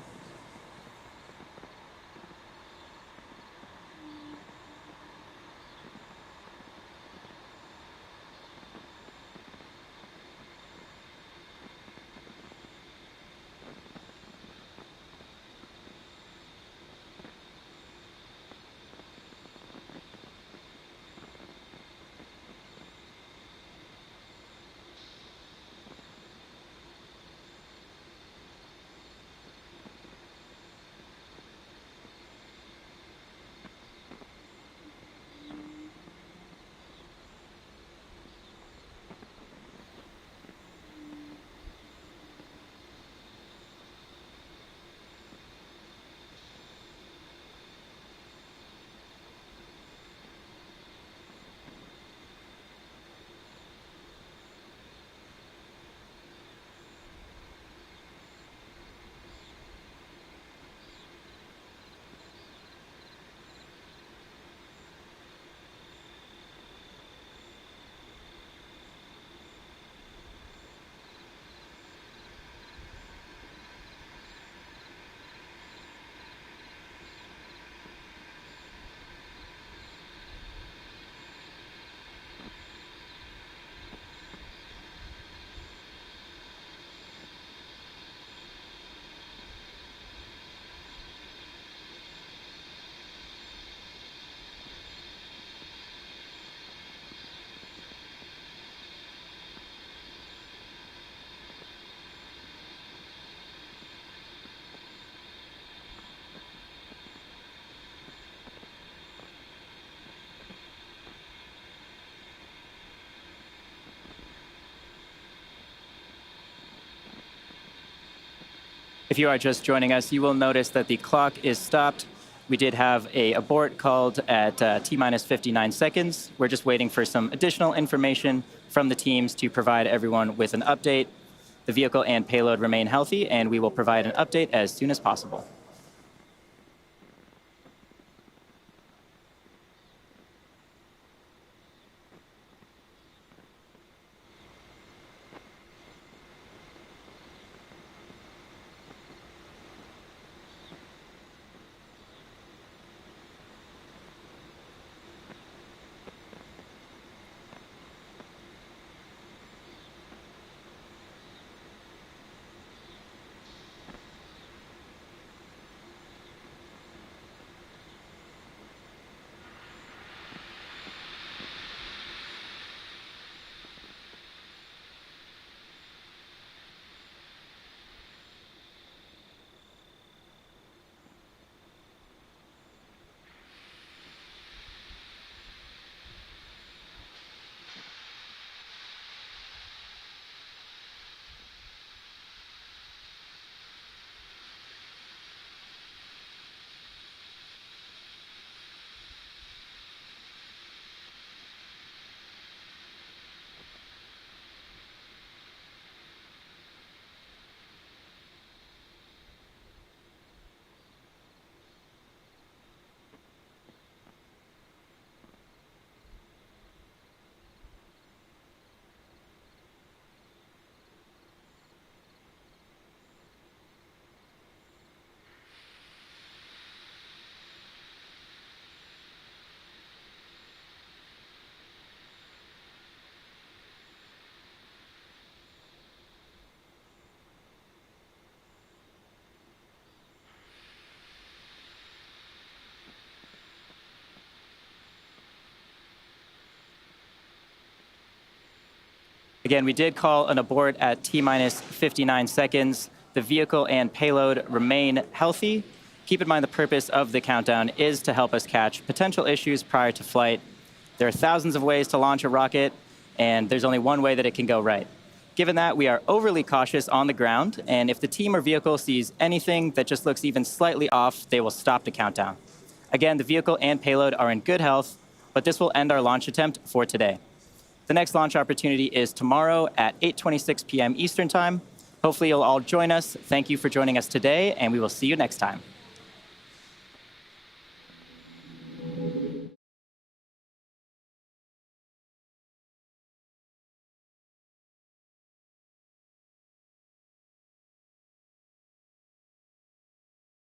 If you are just joining us, you will notice that the clock is stopped. We did have a abort called at T-minus 59 seconds. We're just waiting for some additional information from the teams to provide everyone with an update. The vehicle and payload remain healthy, and we will provide an update as soon as possible. Again, we did call an abort at T-minus 59 seconds. The vehicle and payload remain healthy. Keep in mind the purpose of the countdown is to help us catch potential issues prior to flight. There are thousands of ways to launch a rocket, and there's only one way that it can go right. Given that, we are overly cautious on the ground, and if the team or vehicle sees anything that just looks even slightly off, they will stop the countdown. Again, the vehicle and payload are in good health, but this will end our launch attempt for today. The next launch opportunity is tomorrow at 8:26 p.m. Eastern Time. Hopefully you'll all join us. Thank you for joining us today, and we will see you next time.